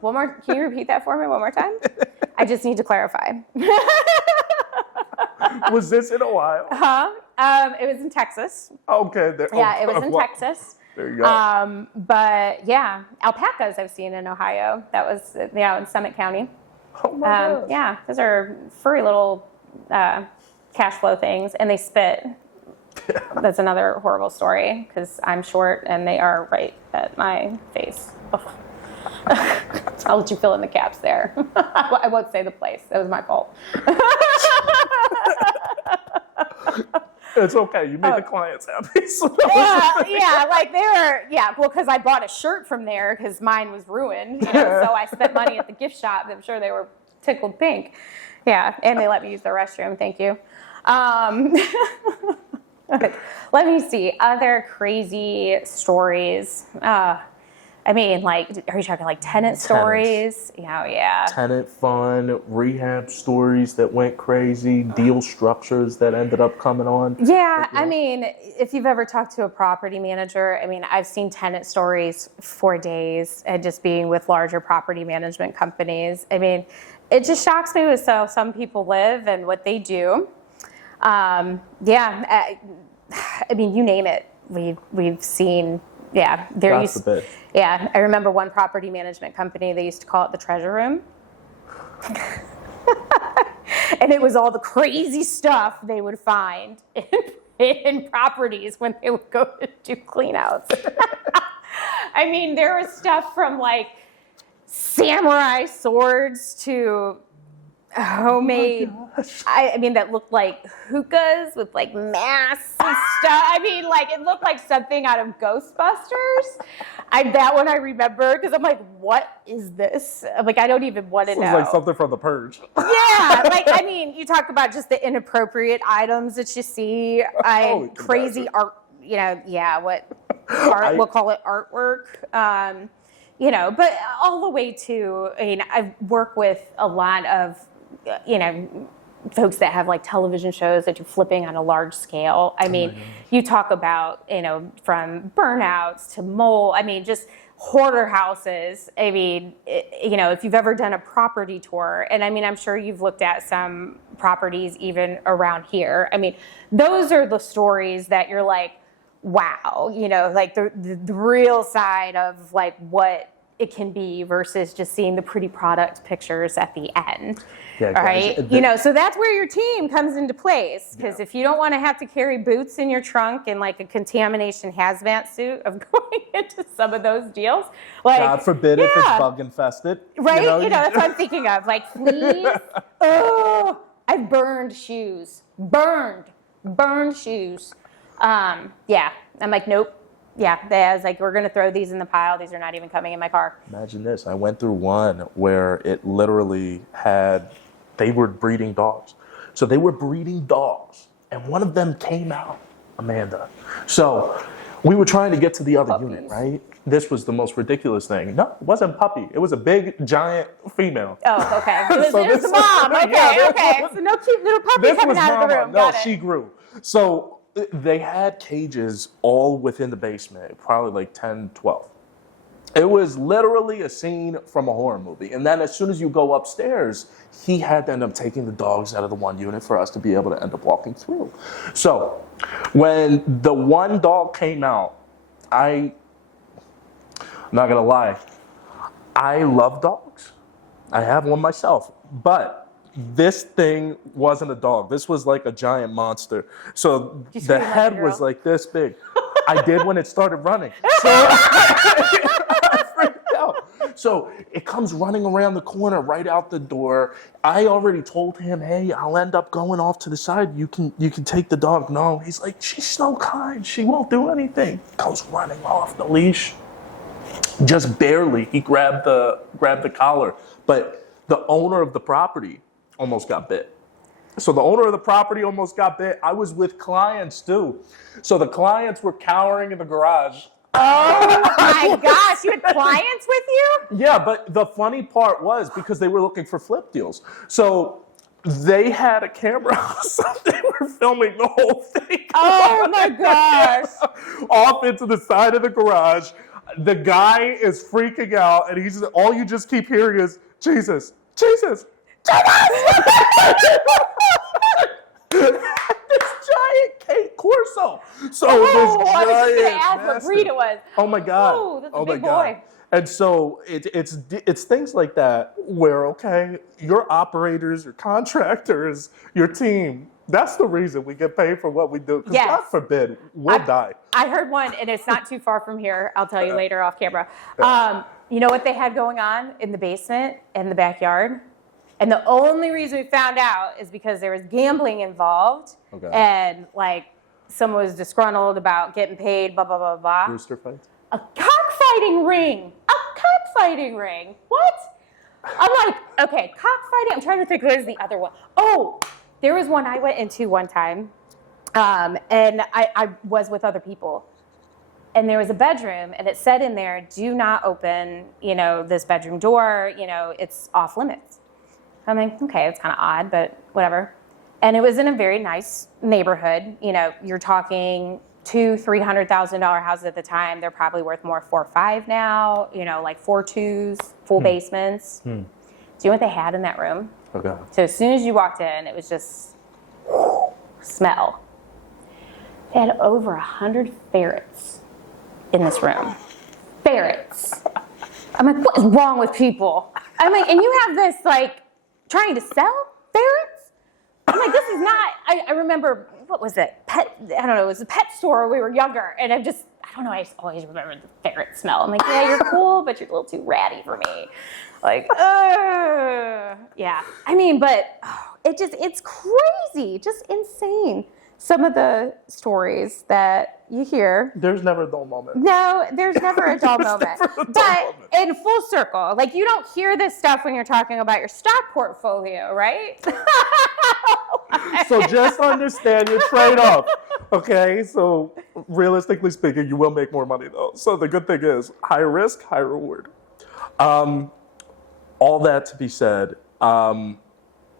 One more. Can you repeat that for me one more time? I just need to clarify. Was this in Ohio? It was in Texas. Okay. Yeah, it was in Texas. There you go. But yeah, alpacas I've seen in Ohio. That was in Summit County. Oh my gosh. Yeah, those are furry little cash flow things, and they spit. That's another horrible story because I'm short and they are right at my face. I'll let you fill in the gaps there. I won't say the place. That was my fault. It's okay. You made the clients happy. So like they were, well, because I bought a shirt from there because mine was ruined, so I spent money at the gift shop. I'm sure they were tickled pink. Yeah, and they let me use the restroom. Thank you. Let me see. Other crazy stories. I mean, like, are you talking like tenant stories? Yeah. Tenant fun, rehab stories that went crazy, deal structures that ended up coming on. Yeah, I mean, if you've ever talked to a property manager, I mean, I've seen tenant stories for days and just being with larger property management companies. I mean, it just shocks me with how some people live and what they do. I mean, you name it. We've seen. Yeah, I remember one property management company. They used to call it the treasure room, and it was all the crazy stuff they would find in properties when they would go to do cleanouts. I mean, there was stuff from like samurai swords to homemade, I mean, that looked like hookahs with like masks and stuff. I mean, like it looked like something out of Ghostbusters. That one I remember because I'm like, what is this? I'm like, I don't even want to know. It was like something from The Purge. Yeah, like I mean, you talk about just the inappropriate items that you see. Crazy art. What art? We'll call it artwork. But all the way to, I mean, I work with a lot of, folks that have like television shows that do flipping on a large scale. I mean, you talk about, from burnouts to mold, I mean, just hoarder houses. I mean, if you've ever done a property tour, and I mean, I'm sure you've looked at some properties even around here. I mean, those are the stories that you're like, wow, like the real side of like what it can be versus just seeing the pretty product pictures at the end. Yeah, right? So that's where your team comes into place. Because if you don't want to have to carry boots in your trunk and like a contamination hazmat suit of going into some of those deals, like God forbid if it's bug infested. Right? That's what I'm thinking of. Like fleas. Oh, I've burned shoes. Burned shoes. I'm like, nope. Yeah, I was like, we're going to throw these in the pile. These are not even coming in my car. Imagine this. I went through one where it literally they were breeding dogs. So they were breeding dogs, and one of them came out, Amanda. So we were trying to get to the other unit, right? This was the most ridiculous thing. No, it wasn't a puppy. It was a big, giant female. Oh, okay. It was the mom. Okay. So no cute little puppy coming out of the room. No, she grew. So they had cages all within the basement, probably like 10, 12. It was literally a scene from a horror movie. And then as soon as you go upstairs, he had to end up taking the dogs out of the one unit for us to be able to end up walking through. So when the one dog came out, I'm not gonna lie, I love dogs. I have one myself, but This thing wasn't a dog. This was like a giant monster. So You the scream like a head girl. was like this big. I did when it started running. So I freaked out. So it comes running around the corner right out the door. I already told him, hey, I'll end up going off to the side. You can take the dog. No, he's like, she's so kind. She won't do anything. Goes running off the leash. Just barely. He grabbed the collar. But the owner of the property almost got bit. So the owner of the property almost got bit. I was with clients too. So the clients were cowering in the garage. Oh my gosh, you had clients with you? Yeah, but the funny part was because they were looking for flip deals. So they had a camera, so they were filming the whole thing. Oh my gosh. Off into the side of the garage. The guy is freaking out, and he's all you just keep hearing is Jesus, Jesus, Jesus. This giant Cape Corso. So Oh, this I was just gonna giant ask what mastiff. breed it was. Oh my God. Oh, that's a my big God. boy. And so it's things like that where, okay, your operators, your contractors, your team, that's the reason we get paid for what we do. Because Yes. God forbid, we'll die. I heard one, and it's not too far from here. I'll tell you later off camera. You know what they had going on in the basement and the backyard? And the only reason we found out is because there was gambling involved. Okay. And like someone was disgruntled about getting paid, blah, blah, blah, blah. Rooster fights? A cockfighting ring. A cockfighting ring. What? I'm like, okay, cockfighting. I'm trying to think what is the other one. Oh, there was one I went into one time, and I was with other people. And there was a bedroom, and it said in there, do not open, this bedroom door, it's off limits. I'm like, okay, it's kind of odd, but whatever. And it was in a very nice neighborhood. You're talking $200,000-$300,000 houses at the time. They're probably worth more 4 or 5 now, like 4 2s, full basements. Do you know what they had in that room? Okay. So as soon as you walked in, it was just smell. They had over 100 ferrets in this room. Ferrets. I'm like, what is wrong with people? I'm like, and you have this, trying to sell ferrets? I'm like, this is not, I remember, what was it? It was a pet store when we were younger. And I don't know, I just always remember the ferret smell. I'm like, yeah, you're cool, but you're a little too ratty for me. Yeah. I mean, but it's crazy, just insane. Some of the stories that you hear. There's never a dull moment. No, there's never a dull moment. But in full circle, you don't hear this stuff when you're talking about your stock portfolio, right? So just understand your trade-off, okay? So realistically speaking, you will make more money though. So the good thing is high risk, high reward. All that to be said,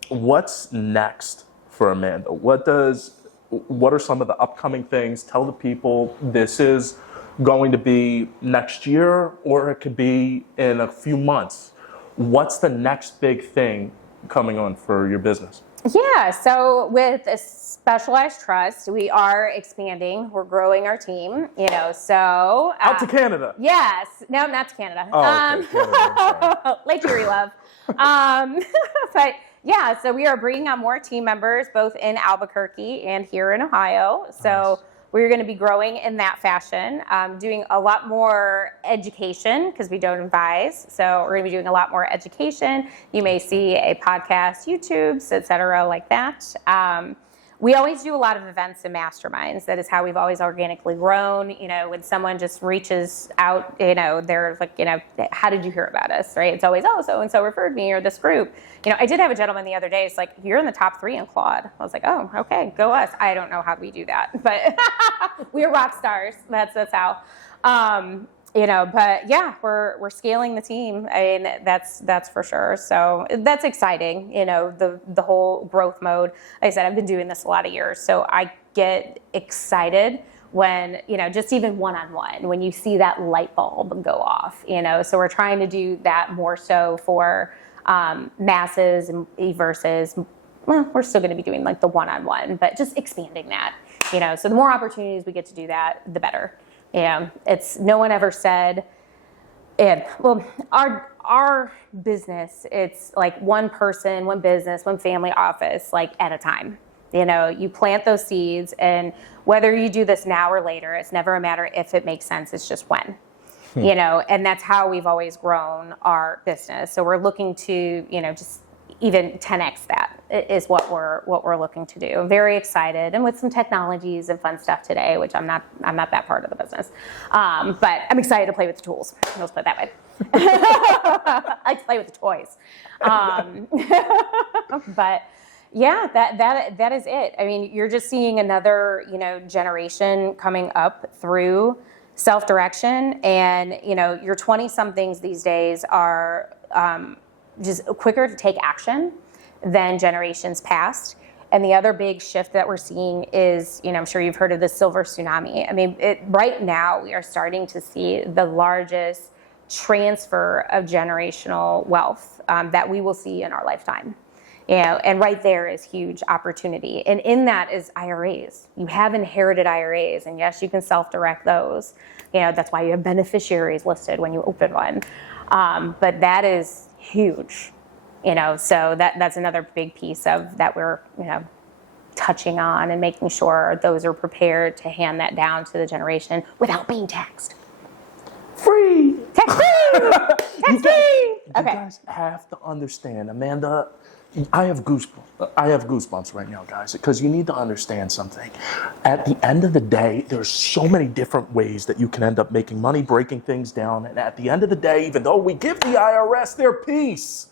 what's next for Amanda? What are some of the upcoming things? Tell the people this is going to be next year, or it could be in a few months. What's the next big thing coming on for your business? Yeah, so with a specialized trust, we are expanding. We're growing our team, so. Out to Canada. Yes. No, not to Canada. Oh, okay. Canada, Lake Erie love. But yeah, so we are bringing on more team members, both in Albuquerque and here in Ohio. So Nice. we're going to be growing in that fashion, doing a lot more education because we don't advise. So we're going to be doing a lot more education. You may see a podcast, YouTubes, et cetera, like that. We always do a lot of events and masterminds. That is how we've always organically grown. When someone just reaches out, they're like, how did you hear about us, right? It's always, oh, so-and-so referred me or this group. I did have a gentleman the other day. It's like, you're in the top 3 in Claude. I was like, oh, okay, go us. I don't know how we do that, but we're rock stars. That's how. But yeah, we're scaling the team. I mean, that's for sure. So that's exciting. The whole growth mode. Like I said, I've been doing this a lot of years, so I get excited when, just even one-on-one, when you see that light bulb go off, so we're trying to do that more so for masses and versus, well, we're still going to be doing the one-on-one, but just expanding that, so the more opportunities we get to do that, the better. It's no one ever said, And well, our business, it's like one person, one business, one family office, like at a time. You know, you plant those seeds, and whether you do this now or later, it's never a matter if it makes sense, it's just when. You know, and that's how we've always grown our business. So we're looking to, you know, just even 10x that is what we're looking to do. I'm very excited, and with some technologies and fun stuff today, which I'm not that part of the business, but I'm excited to play with the tools. Let's put it that way. I like to play with the toys, but yeah, that is it. I mean, you're just seeing another, you know, generation coming up through self-direction, and you know, your 20-somethings these days are just quicker to take action than generations past. And the other big shift that we're seeing is, you know, I'm sure you've heard of the silver tsunami. I mean, right now we are starting to see the largest transfer of generational wealth that we will see in our lifetime. You know, and right there is huge opportunity. And in that is IRAs. You have inherited IRAs, and yes, you can self-direct those. You know, that's why you have beneficiaries listed when you open one. But that is huge. You know, so that's another big piece of that we're, you know, touching on and making sure those are prepared to hand that down to the generation without being taxed. Free! Tax free! Tax free! You guys have to understand, Amanda, I have goosebumps right now, guys, because you need to understand something. At the end of the day, there's so many different ways that you can end up making money, breaking things down. And at the end of the day, even though we give the IRS their piece,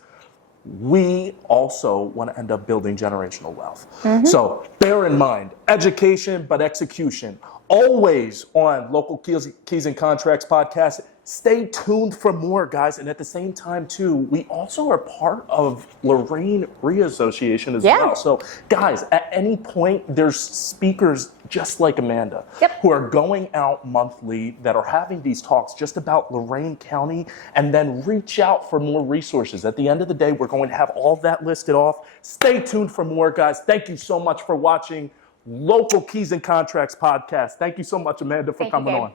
we also want to end up building generational wealth. So bear in mind, education, but execution. Always on Local Keys and Contracts podcast. Stay tuned for more, guys. And at the same time, too, we also are part of Lorraine Re-Association as well. So, guys, at any point, there's speakers just like Amanda who are going out monthly that are having these talks just about Lorain County, and then reach out for more resources. At the end of the day, we're going to have all that listed off. Stay tuned for more, guys. Thank you so much for watching Local Keys and Contracts podcast. Thank you so much, Amanda, for coming on.